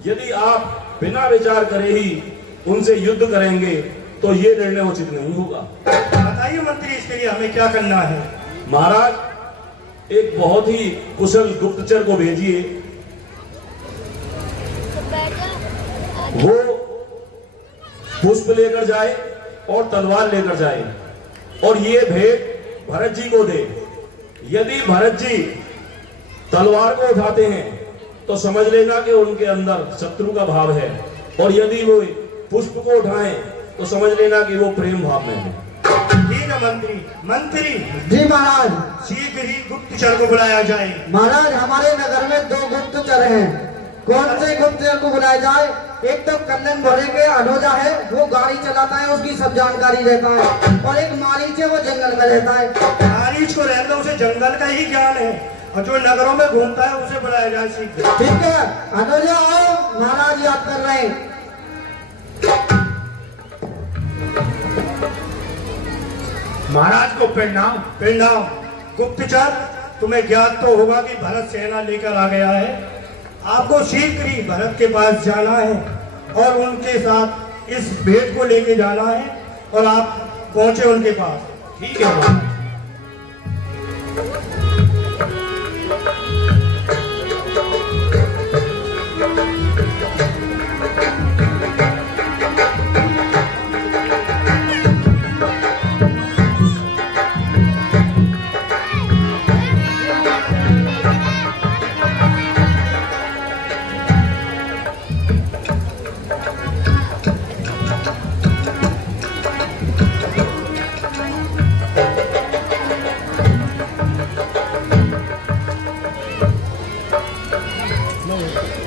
यदि आप बिना विचार करे ही उनसे युद्ध करेंगे तो ये निर्णय उचित नहीं होगा। बताइए मंत्री, इसके लिए हमें क्या करना है? महाराज, एक बहुत ही कुशल गुप्तचर को भेजिए। वो पुष्प लेकर जाए और तलवार लेकर जाए और ये भेंट भरत जी को दे। यदि भरत जी तलवार को उठाते हैं तो समझ लेना कि उनके अंदर शत्रु का भाव है, और यदि वो पुष्प को उठाएं तो समझ लेना कि वो प्रेम भाव में है। ठीक है मंत्री। मंत्री जी महाराज। शीघ्र ही गुप्तचर को बुलाया जाए। महाराज, हमारे नगर में 2 गुप्तचर हैं। कौन से गुप्तचर को बुलाया जाए? एक तो कल्लन भरे के अनोजा है, वो गाड़ी चलाता है, उसकी सब जानकारी रहता है। और एक मारीच है, वो जंगल में रहता है। मारीच को रहता है, उसे जंगल का ही ज्ञान है, और जो नगरों में घूमता है उसे बुलाया जाए शीघ्र। ठीक है अनोजा, आओ, महाराज याद कर रहे हैं। महाराज को प्रणाम। प्रणाम। गुप्तचर, तुम्हें ज्ञात तो होगा कि भरत सेना लेकर आ गया है। आपको शीघ्र ही भरत के पास जाना है और उनके साथ इस भेंट को लेके जाना है, और आप पहुंचे उनके पास। ठीक है महाराज।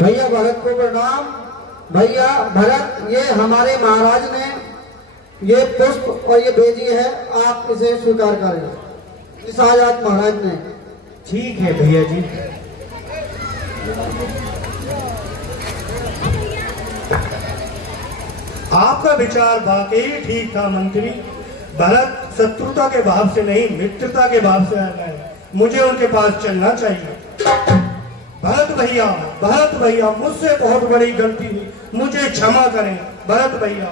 भैया भरत को प्रणाम। भैया भरत, ये हमारे महाराज ने ये पुष्प और ये भेजी है, आप इसे स्वीकार करें। इस आजाद महाराज ने। ठीक है भैया जी। आपका विचार वाकई ठीक था मंत्री। भरत शत्रुता के भाव से नहीं, मित्रता के भाव से आया है। मुझे उनके पास चलना चाहिए। भरत भैया, मुझसे बहुत बड़ी गलती हुई, मुझे क्षमा करें। भरत भैया।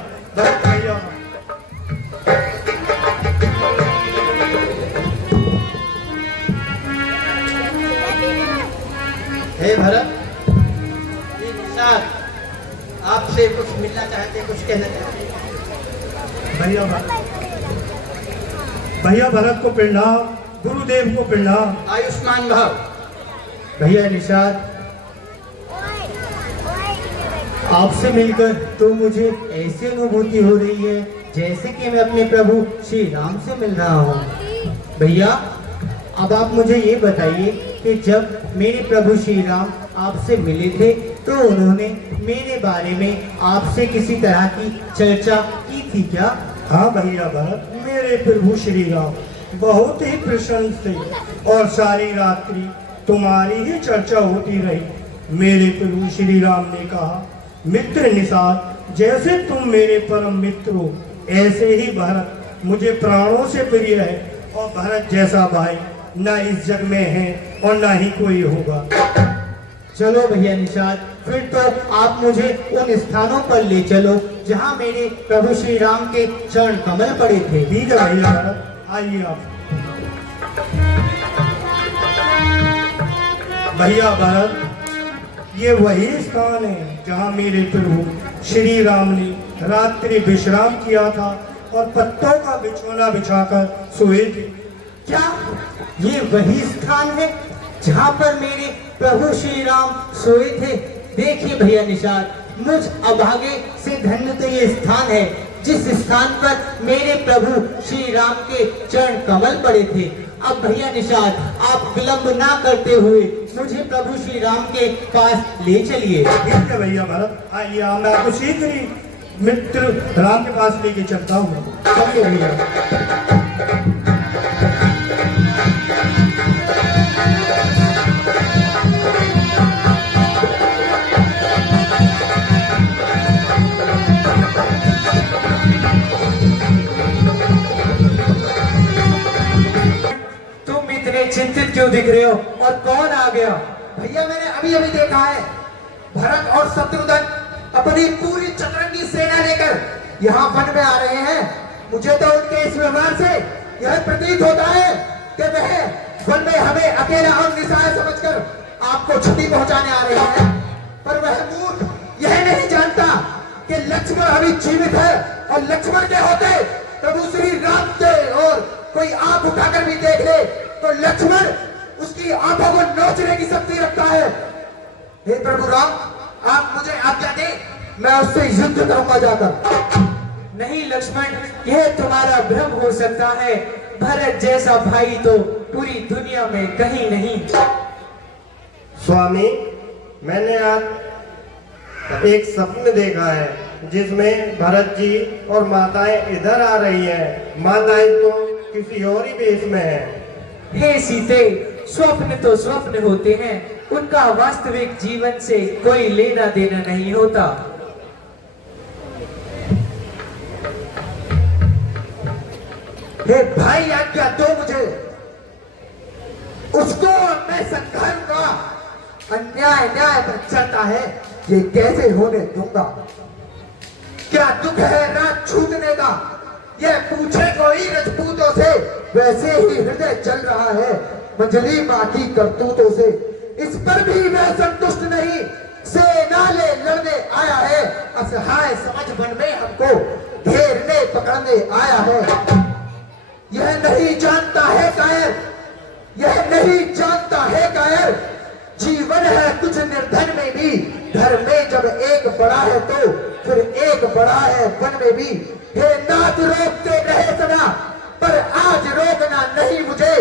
हे भरत, ये निषाद आपसे कुछ मिलना चाहते, कुछ कहना चाहते। भैया भरत को प्रणाम, गुरुदेव को प्रणाम। आयुष्मान भाव। भैया निषाद, आपसे मिलकर तो मुझे ऐसी अनुभूति हो रही है जैसे कि मैं अपने प्रभु श्री राम से मिल रहा हूँ। भैया अब आप मुझे ये बताइए कि जब मेरे प्रभु श्री राम आपसे मिले थे तो उन्होंने मेरे बारे में आपसे किसी तरह की चर्चा की थी क्या? हाँ भैया भरत, मेरे प्रभु श्री राम बहुत ही प्रसन्न थे और सारी रात्रि तुम्हारी ही चर्चा होती रही। मेरे प्रभु श्री राम ने कहा, मित्र निषाद, जैसे तुम मेरे परम मित्र हो ऐसे ही भरत मुझे प्राणों से प्रिय है और भरत जैसा भाई ना इस जग में है और ना ही कोई होगा। चलो भैया निषाद, फिर तो आप मुझे उन स्थानों पर ले चलो जहाँ मेरे प्रभु श्री राम के चरण कमल पड़े थे। ठीक है भैया भरत, आइए आप। भैया भरत, ये वही स्थान है जहाँ मेरे प्रभु श्री राम ने रात्रि विश्राम किया था और पत्तों का बिछौना बिछाकर सोए थे। क्या ये वही स्थान है जहाँ पर मेरे प्रभु श्री राम सोए थे? देखिए भैया निषाद, मुझ अभागे से धन्य तो ये स्थान है जिस स्थान पर मेरे प्रभु श्री राम के चरण कमल पड़े थे। अब भैया निषाद, आप विलंब ना करते हुए मुझे प्रभु श्री राम के पास ले चलिए। ठीक है भैया भरत, आइए मैं आपको शीघ्र ही मित्र राम के पास लेके चलता हूँ। चलिए भैया। तुम इतने चिंतित क्यों दिख रहे हो और कौन आ गया? भैया मैंने अभी अभी देखा है, भरत और शत्रुघ्न अपनी पूरी चतुरंगी सेना लेकर यहाँ वन में आ रहे हैं। मुझे तो उनके इस व्यवहार से यह प्रतीत होता है कि वह वन में हमें अकेला और निस्सहाय समझकर आपको क्षति पहुंचाने आ रहे हैं। पर वह मूर्ख यह नहीं जानता कि लक्ष्मण अभी जीवित है और लक्ष्मण के होते प्रभु श्री राम के और कोई आंख उठाकर भी देख ले तो लक्ष्मण उसकी आंखों को नोचने की शक्ति रखता है। हे प्रभु राम, आप मुझे आज्ञा दें, मैं उससे युद्ध करूंगा जाकर। नहीं लक्ष्मण, यह तुम्हारा भ्रम हो सकता है। भरत जैसा भाई तो पूरी दुनिया में कहीं नहीं। स्वामी, मैंने आज एक स्वप्न देखा है जिसमें भरत जी और माताएं इधर आ रही हैं। माताएं तो किसी और ही देश में हैं। हे सीते, स्वप्न तो स्वप्न होते हैं, उनका वास्तविक जीवन से कोई लेना देना नहीं होता। हे भाई, आज्ञा दो मुझे, उसको मैं संघारूंगा। अन्याय न्याय पर चलता है, ये कैसे होने दूंगा? क्या दुख है रात छूटने का? यह पूछे कोई रजपूतों से, वैसे ही हृदय चल रहा है मंजली माँ की करतूतों से। इस पर भी वह संतुष्ट नहीं, सेना ले लड़ने आया है। असहाय समझ वन में हमको घेरने पकड़ने आया है। यह नहीं जानता है कायर, यह नहीं जानता है कायर, जीवन है कुछ निर्धन में भी। घर में जब एक बड़ा है तो फिर एक बड़ा है वन में भी। हे नाथ, रोकते रहे सदा, पर आज रोकना नहीं मुझे।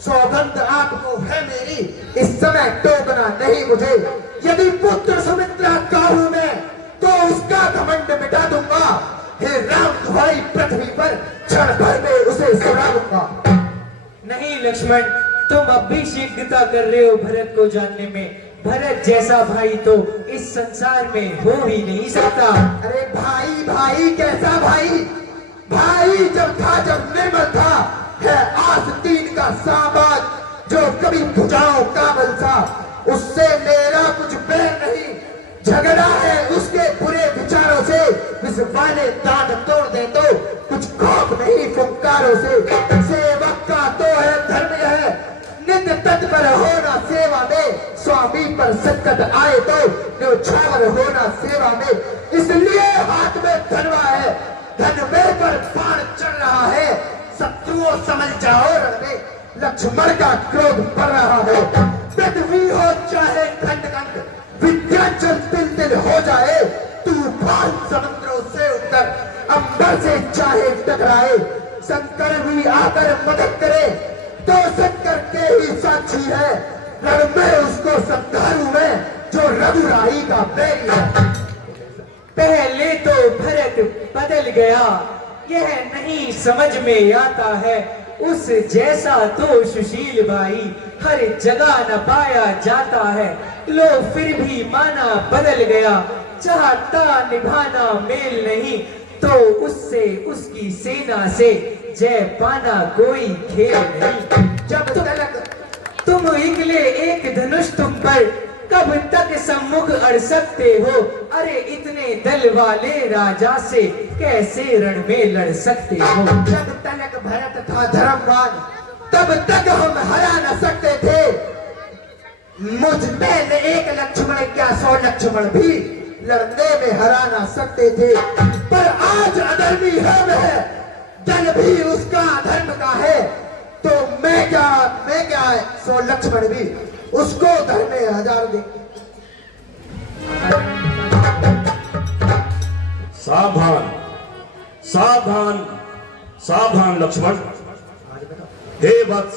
सौगंध आपको है मेरी, इस समय टोकना नहीं मुझे। यदि पुत्र सुमित्रा का हूं मैं तो उसका घमंड मिटा दूंगा। हे राम, दुहाई पृथ्वी पर क्षण भर में उसे सुना दूंगा। नहीं लक्ष्मण, तुम अब भी शीघ्रता कर रहे हो भरत को जानने में। भरत जैसा भाई तो इस संसार में हो ही नहीं सकता। अरे भाई, भाई कैसा भाई? भाई जब था, जब निर्मल था, है आस्तीन का साबाज जो कभी भुजाओ काबल सा। उससे मेरा कुछ बैर नहीं, झगड़ा है उसके बुरे विचारों से। इस वाले दांत तोड़ दे तो कुछ खौफ नहीं फुंकारों से। सेवक का तो है धर्म है नित्य तत्पर होना सेवा में। स्वामी पर संकट आए तो न्योछावर होना सेवा में। इसलिए हाथ में धनवा है, धन में पर बाण चढ़ रहा है। शत्रुओं समझ जाओ रण में लक्ष्मण का क्रोध बढ़ रहा है। पृथ्वी हो चाहे खंड खंड, विंध्याचल तिल तिल हो जाए। तूफान समुद्रों से उतर अंबर से चाहे टकराए। शंकर भी आकर मदद करे तो शंकर ये ही साक्षी है, रण में उसको श्रद्धालु में जो रघुराई का बैरी है। पहले तो भरत बदल गया, यह नहीं समझ में आता है, उस जैसा तो सुशील भाई हर जगह न पाया जाता है। लो फिर भी माना बदल गया, चाहता निभाना मेल नहीं, तो उससे उसकी सेना से जय पाना कोई खेल नहीं। जब तक तुम निकले एक धनुष तुम पर, कब तक सम्मुख अड़ सकते हो? अरे इतने दल वाले राजा से कैसे रण में लड़ सकते हो? जब तक भरत था धर्मवान, तब तक हम हरा न सकते थे। मुझ में एक लक्ष्मण क्या 100 लक्ष्मण भी लड़ने में हरा न सकते थे। पर आज अधर्मी हम है, दल भी उसका धर्म का है, तो मैं क्या 100 लक्ष्मण भी उसको धर्म में 1000 दे। सावधान सावधान सावधान लक्ष्मण। हे वत्स,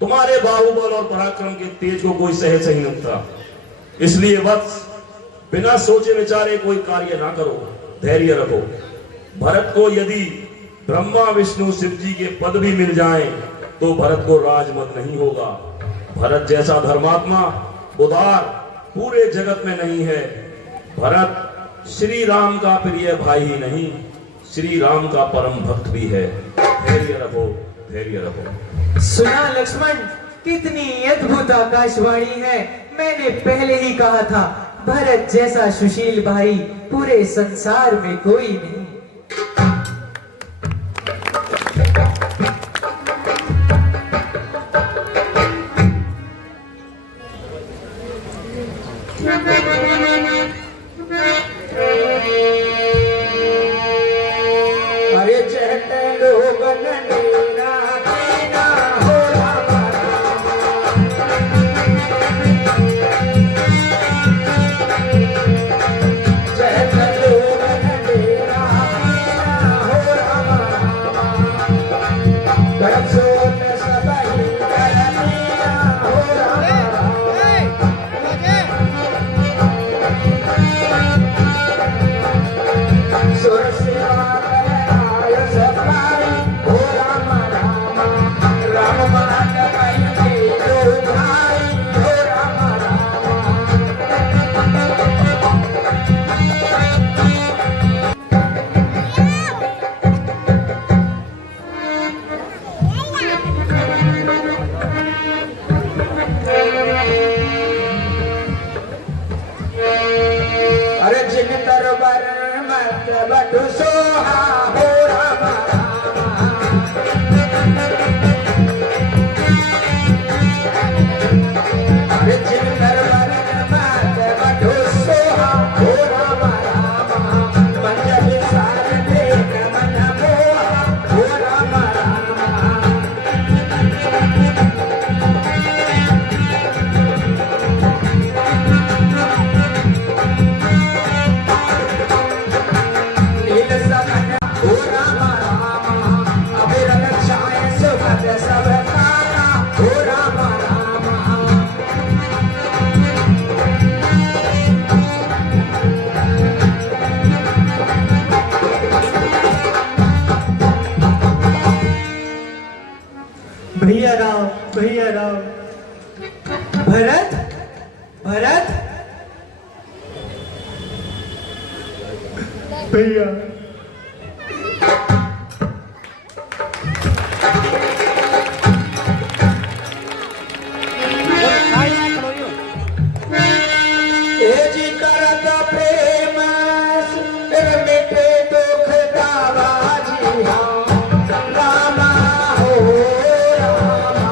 तुम्हारे बाहुबल और पराक्रम के तेज को कोई सहज नहीं लगता, इसलिए वत्स बिना सोचे विचारे कोई कार्य ना करो, धैर्य रखो। भरत को यदि ब्रह्मा विष्णु शिव जी के पद भी मिल जाएं, तो भरत को राजमत नहीं होगा। भरत जैसा धर्मात्मा उदार पूरे जगत में नहीं है। भरत श्री राम का प्रिय भाई ही नहीं, श्री राम का परम भक्त भी है। धैर्य रखो, धैर्य रखो। सुना लक्ष्मण, कितनी अद्भुत आकाशवाणी है। मैंने पहले ही कहा था, भरत जैसा सुशील भाई पूरे संसार में कोई नहीं। अरे चहट लोगन डेरा तेरा हो रामा चहट लोगन डेरा तेरा हो रामा करम सोन सदाई करमीरा हो रामा सुर सेवा करनाय सताई हो रामा रामा राम मान पाई दो भाई हो रामा रामा अरे जिन दरबार मत बटु सोहा हो रामा रामा अरे जिन दरबार मत बटु सोहा हो रामा रामा पंजाबी सार देख मन मोहा हो रामा रामा नील समन हो रामा रामा अभिरत छाय सुभद सब तारा हो रामा रामा भैया राम, भैया राम। भरत, भरत, भैया। ए जी करत प्रेम मिटे दुख दावा जी हाँ रामा हो रामा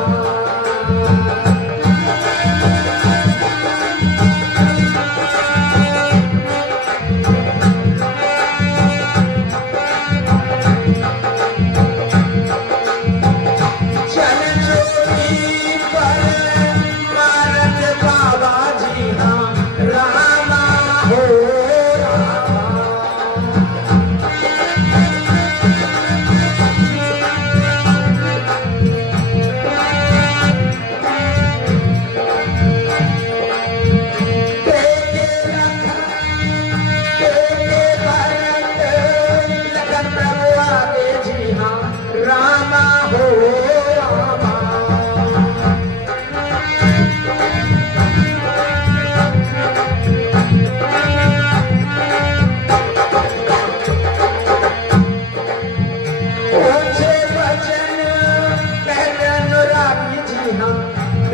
यहाँ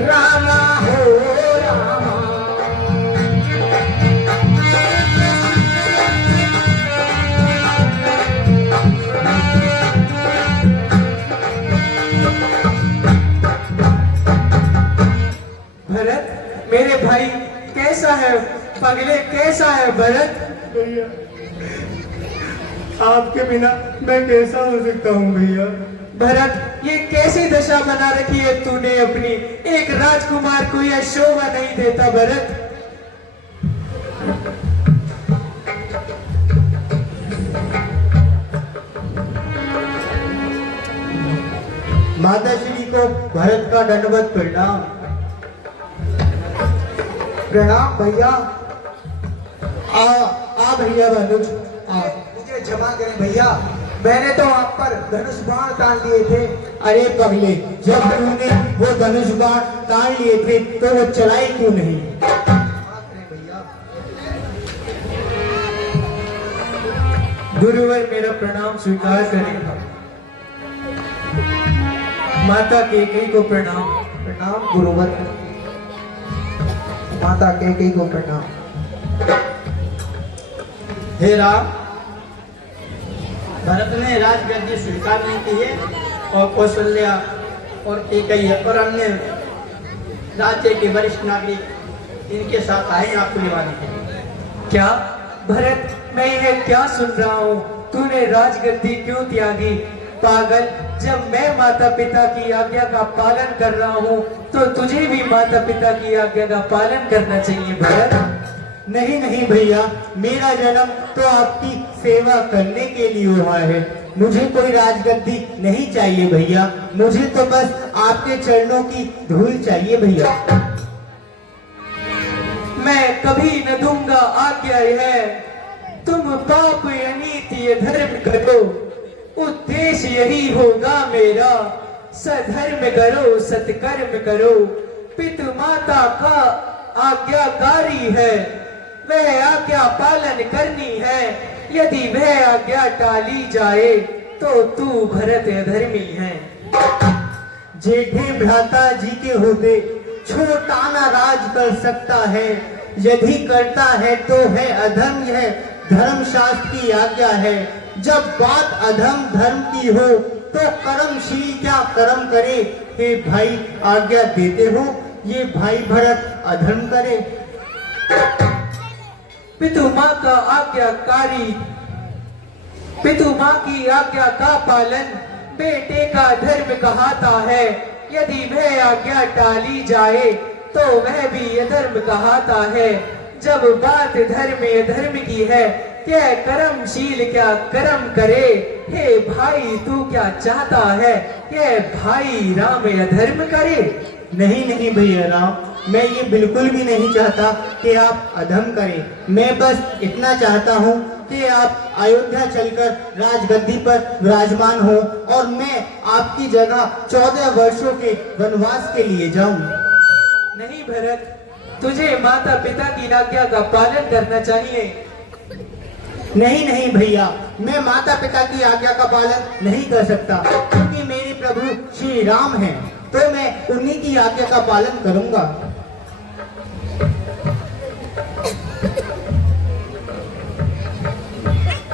रामा हो रामा। भरत मेरे भाई कैसा है? पगले कैसा है भरत? भैया आपके बिना मैं कैसा हो सकता हूँ भैया। भरत ये कैसी दशा बना रखी है तूने अपनी? एक राजकुमार को यह शोभा नहीं देता भरत। माता श्री को भरत का दंडवत प्रणाम। प्रणाम भैया। आ भैया अनुज आ। मुझे क्षमा करें भैया, मैंने तो आप पर धनुष बाण तान लिए थे। अरे पगले, जब तूने वो धनुष बाण तान लिए थे तो वो चलाए क्यों नहीं? क्षमा करें भैया। गुरुवर मेरा प्रणाम स्वीकार करें। माता कैकेयी को प्रणाम। प्रणाम गुरुवर। माता कैकेयी को प्रणाम। हे राम, भरत ने राजगद्दी स्वीकार नहीं की है और कौशल्या और कैकेयी और अन्य राज्य के वरिष्ठ नागरिक इनके साथ आए आपको निभाने के लिए। क्या भरत, मैं यह क्या सुन रहा हूँ? तूने राजगद्दी क्यों त्यागी? पागल, जब मैं माता पिता की आज्ञा का पालन कर रहा हूँ तो तुझे भी माता पिता की आज्ञा का पालन करना चाहिए भरत। नहीं नहीं भैया, मेरा जन्म तो आपकी सेवा करने के लिए हुआ है। मुझे कोई राजगद्दी नहीं चाहिए भैया, मुझे तो बस आपके चरणों की धूल चाहिए भैया। मैं कभी न दूंगा आज्ञा है, तुम पाप अनीति धर्म करो, उद्देश्य यही होगा मेरा। सधर्म करो सत्कर्म करो, पितु माता का आज्ञाकारी है, वह आज्ञा पालन करनी है। यदि वह आज्ञा टाली जाए तो तू भरत अधर्मी है। जेठे भ्राता जी के होते छोटा ना राज कर सकता है, यदि करता है तो है अधर्म, है धर्मशास्त्र की आज्ञा है। जब बात अधर्म धर्म की हो तो कर्मशील क्या कर्म करे। हे भाई आज्ञा देते हो, ये भाई भरत अधर्म करे। पितु माँ का आज्ञाकारी, पितु माँ की आज्ञा का पालन बेटे का धर्म कहता है। यदि वह आज्ञा टाली जाए तो वह भी अधर्म कहता है। जब बात धर्म अधर्म की है, क्या कर्मशील क्या कर्म करे। हे भाई तू क्या चाहता है? ये भाई राम अधर्म करे? नहीं नहीं भैया राम, मैं ये बिल्कुल भी नहीं चाहता कि आप अधर्म करें। मैं बस इतना चाहता हूँ कि आप अयोध्या चलकर राजगद्दी पर विराजमान हो और मैं आपकी जगह 14 वर्षों के वनवास के लिए जाऊं। नहीं भरत, तुझे माता पिता की आज्ञा का पालन करना चाहिए। नहीं नहीं भैया, मैं माता पिता की आज्ञा का पालन नहीं कर सकता, क्योंकि मेरे प्रभु श्री राम हैं, तो मैं उन्हीं की आज्ञा का पालन करूंगा।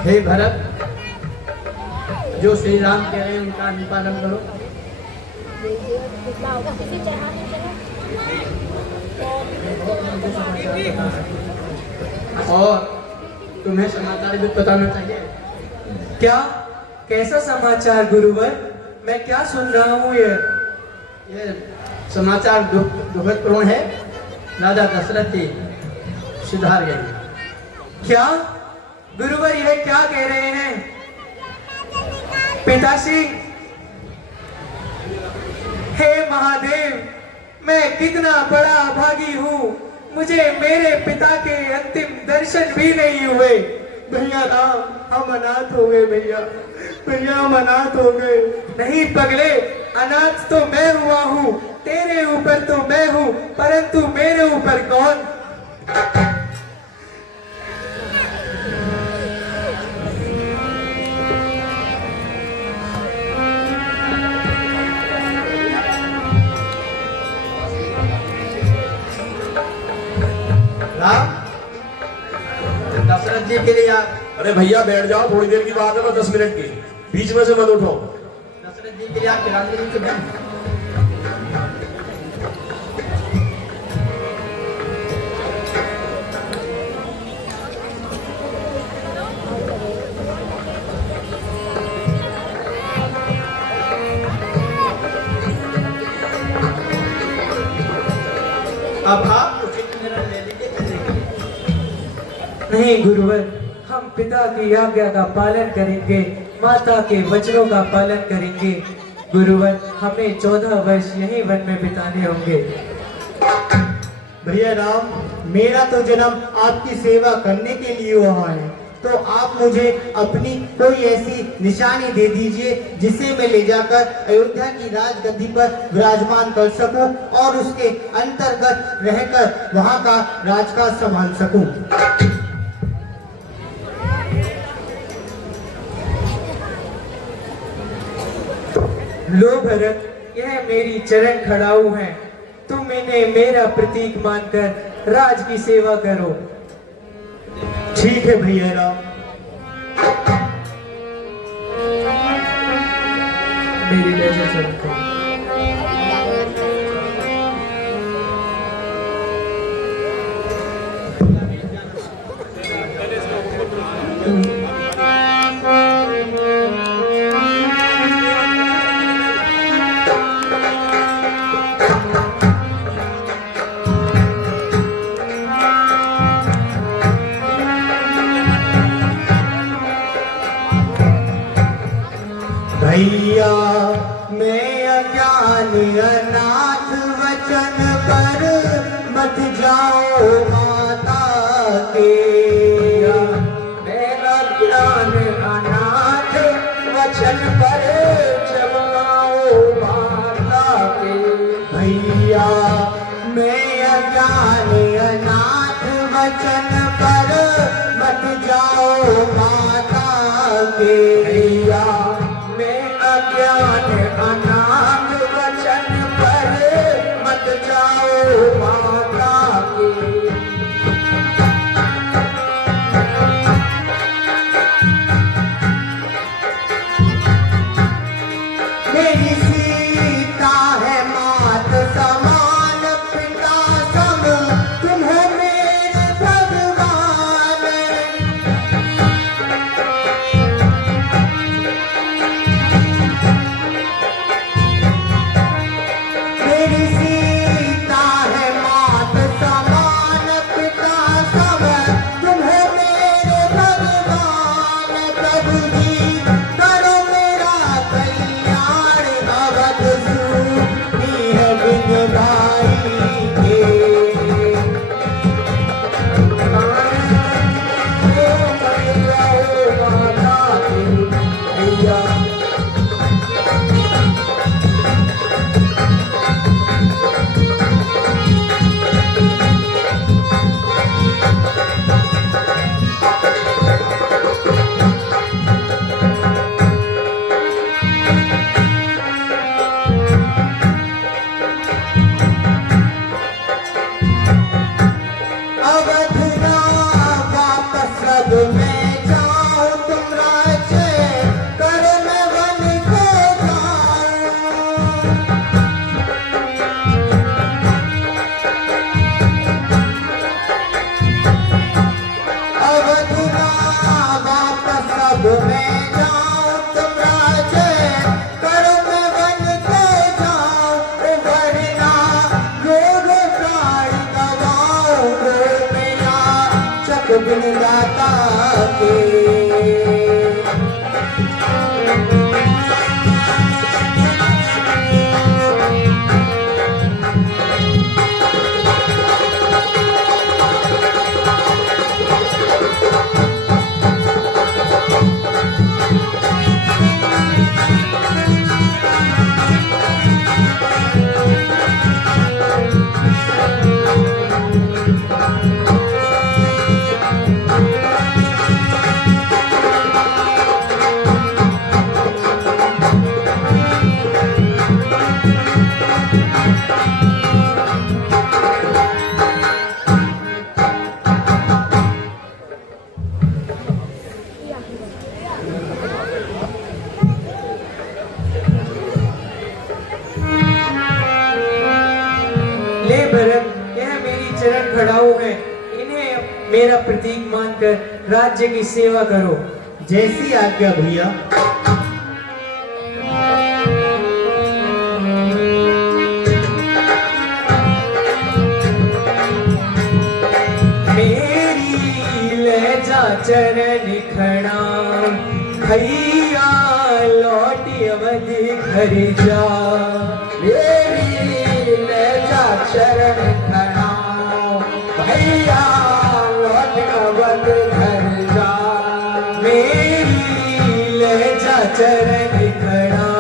हे भरत, जो श्री राम कह रहे हैं उनका अनुपालन करो। और तुम्हें समाचार भी बताना चाहिए। क्या? कैसा समाचार गुरुवर? मैं क्या सुन रहा हूँ? ये समाचार दुखदपूर्ण है। राजा दशरथ जी सुधार गए। क्या गुरुवर यह क्या कह रहे हैं? पिताश्री, हे महादेव, मैं कितना बड़ा अभागी हूँ, मुझे मेरे पिता के अंतिम दर्शन भी नहीं हुए। भैया राम, हम अनाथ हो गए भैया, भैया हम अनाथ हो गए। नहीं पगले, अनाथ तो मैं हुआ हूँ, तेरे ऊपर तो मैं हूँ, परंतु मेरे ऊपर कौन? जी के लिए आप अरे भैया बैठ जाओ, थोड़ी देर की बात है, बस 10 मिनट की, बीच में से मत उठो। दशरथ जी के लिए आप क्रांति जी से बैठ। अब आप उचित निर्णय ले लीजिए चलेंगे। नहीं गुरुवर, हम पिता की आज्ञा का पालन करेंगे, माता के वचनों का पालन करेंगे। गुरुवर, हमें 14 वर्ष यही वन में बिताने होंगे। भैया राम, मेरा तो जन्म आपकी सेवा करने के लिए हुआ है, तो आप मुझे अपनी कोई ऐसी निशानी दे दीजिए जिसे मैं ले जाकर अयोध्या की राजगद्दी पर विराजमान कर सकूं और उसके अंतर्गत रहकर वहां का राजकाज संभाल सकूं। लो भरत, यह मेरी चरण खड़ाऊ है, तुम इन्हें मेरा प्रतीक मानकर राज की सेवा करो। ठीक है भैया राम। मेरी लेजर चरण करो। भैया मैं अज्ञान अनाथ वचन पर मत जाओ माता के। मैं अज्ञान अनाथ वचन पर जमाओ माता के। भैया मैं अज्ञान अनाथ वचन पर मत जाओ माता के। भैया मैं अज्ञान अनाथ वचन पर मत जाओ माता के। मेरी सीता है मात समान, पिता सम तुम हो मेरे भगवान। मेरी सीता है मात समान, पिता सम तुम हो मेरे भगवान। प्रभु जी करो मेरा कल्याण, अवध सूनी है बिन भाई के। भैया ले भरत, यह मेरी चरण खड़ाऊ हैं, इन्हें मेरा प्रतीक मानकर राज्य की सेवा करो। जैसी आज्ञा भैया। मेरी लहजा चरण खड़ा, भैया लौट अवध घर जा। मेरी लहजा चरण खड़ा, भैया लौट अवध घर जा। मेरी लहजा चरण खड़ा,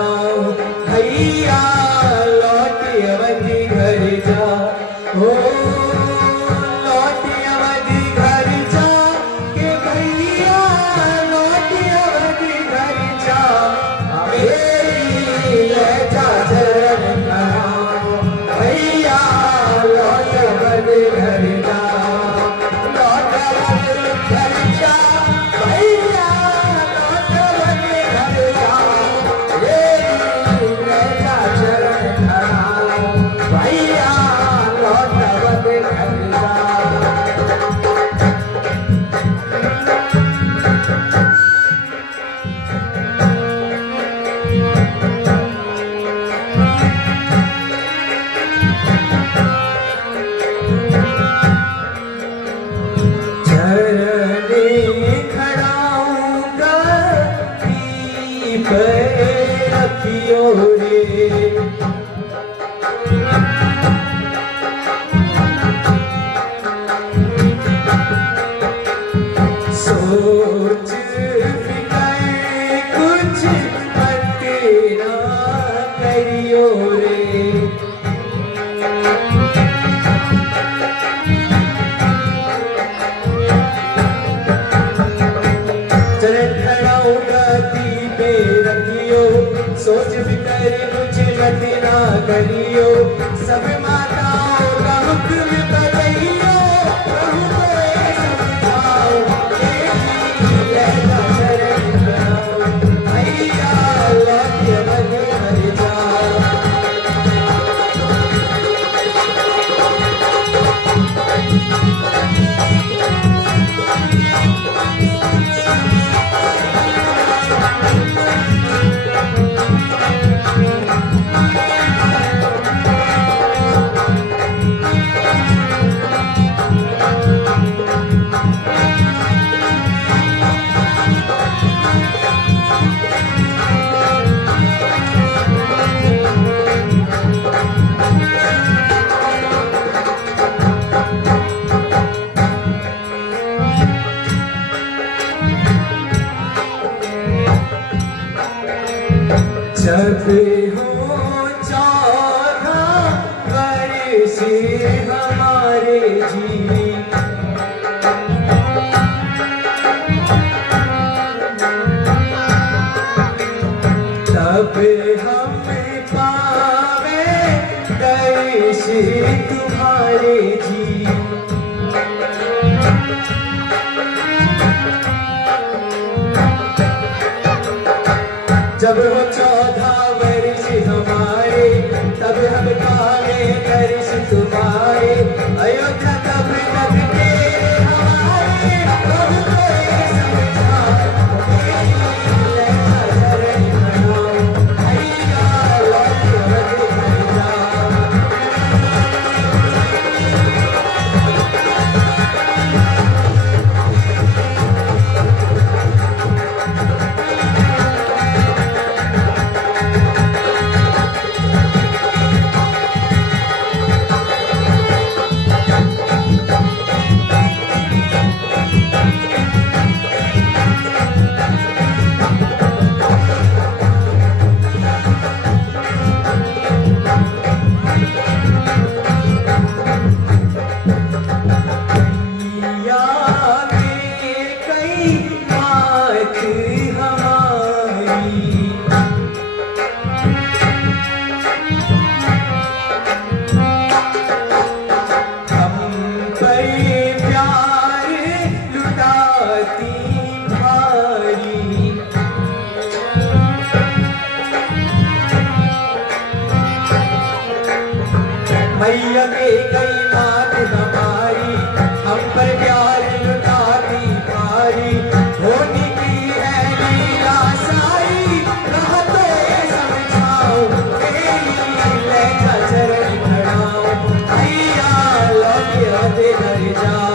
भैया लौट अवध घर जा। ओ लौट अवध घर जा, के भैया लौट अवध घर जा। मेरी लहजा चरण खड़ा, भैया लौट अवध घर जा। लौट अवध घर जा, भैया लौट अवध घर जा। मेरी लहजा चरण खड़ा, भैया लौट अवध घर जा। चरणे खड़ाऊंगा, दीप रखियो रे। सोच फिकर कुछ मत ना करियो रे। चरण खड़ाऊंगा, दीपे रखियो, सोच फिकर कुछ मत ना करियो। सब माताओं का हुक्म बजाइयो, प्रभु को ये समझाओ। मेरी लहजा चरण खड़ाओ, भैया लौट अवध घर जाओ। जब हो चौथा वर्ष हमारे जी, तब हम पावे दर्श तुम्हारे जी। जब हो 14 वर्ष हमारे, तब हम पावे दर्श तुम्हारे। अयोध्या तब तक तेरे हमारे, प्रभु को ये समझाओ। मेरी लहजा चरण खड़ाओ, भैया लौट अवध घर जाओ। मैया के गई मात हमारी, हम पर प्यार लुटाती मारी, होनी की है लीला सारी, रहते समझाओ मेरी लहजा चरण खड़ाओ, भैया लौट आते घर जाओ।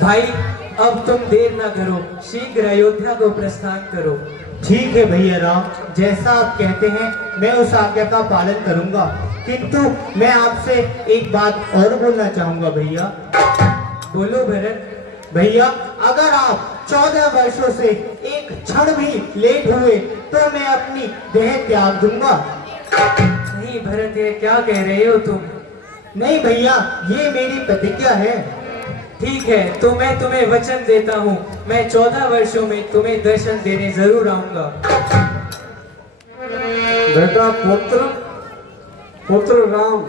भाई अब तुम देर ना करो, शीघ्र अयोध्या को प्रस्थान करो। ठीक है भैया राम, जैसा आप कहते हैं मैं उस आज्ञा का पालन करूंगा, किंतु मैं आपसे एक बात और बोलना चाहूंगा भैया। बोलो भरत। भैया अगर आप 14 वर्षों से एक क्षण भी लेट हुए तो मैं अपनी देह त्याग दूंगा। नहीं भरत, ये क्या कह रहे हो तुम? नहीं भैया, ये मेरी प्रतिज्ञा है। ठीक है, तो मैं तुम्हें वचन देता हूँ, मैं 14 वर्षों में तुम्हें दर्शन देने जरूर आऊंगा। बेटा पुत्र राम,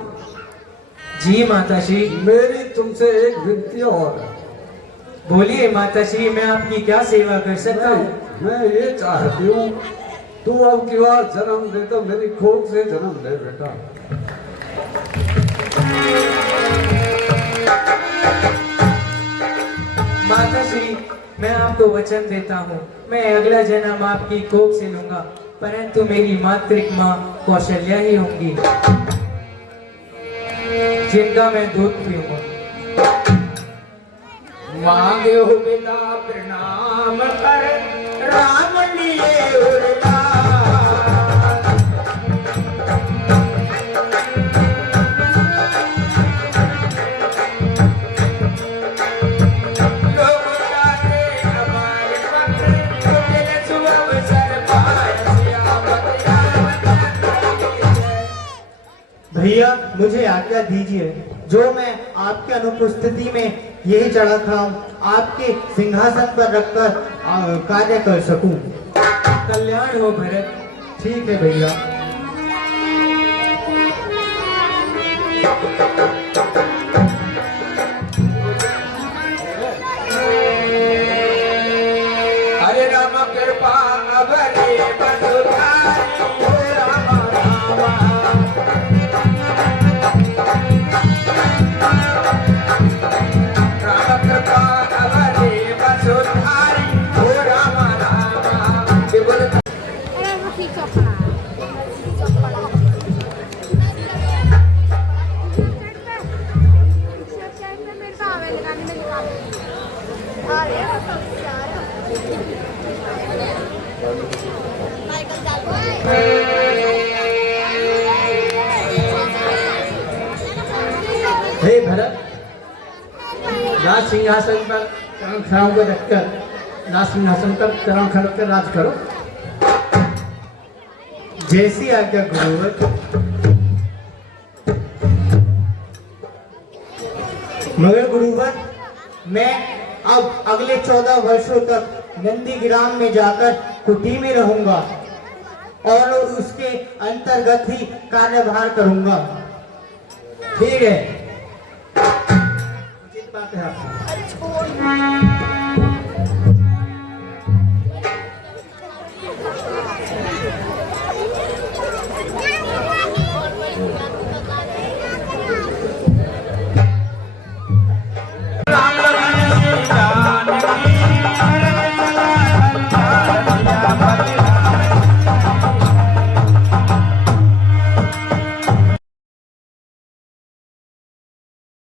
जी माताश्री। मेरी तुमसे एक विनती और है। बोलिए माताश्री, मैं आपकी क्या सेवा कर सकता हूँ? मैं ये चाहती हूँ तू अब की बार जन्म दे तो मेरी खोज से जन्म ले बेटा। माताश्री, मैं आपको वचन देता हूँ, मैं अगला जन्म आपकी कोख से लूंगा, परंतु मेरी मातृक माँ कौशल्या ही होंगी, जिनका मैं दूध पीऊंगा। मांगे हो बेटा प्रणाम कर, राम लिए उड़ता। लोग जाते हमारे पत्र, तेरे सुअवसर पाए सियावत भैया मुझे आज्ञा दीजिए, जो मैं आपके अनुपस्थिति में यही चढ़ा खड़ा हूँ आपके सिंहासन पर रखकर कार्य कर सकूं। कल्याण हो भरत। ठीक है भैया। हरे राम कृपा अवरे बसुधारी, हो राम रामा। राम कृपा अवरे बसुधारी, हो राम रामा। केवल हे भरत, राज सिंहासन पर चरण खड़ा होकर रखकर राज सिंहासन पर चरण खड़ा होकर राज करो। जैसी आज्ञा गुरुवर। मगर गुरुवर, मैं अब अगले 14 वर्षों तक नंदीग्राम में जाकर कुटी में रहूंगा और उसके अंतर्गत ही कार्यभार करूंगा। ठीक है। उचित बात है आपकी।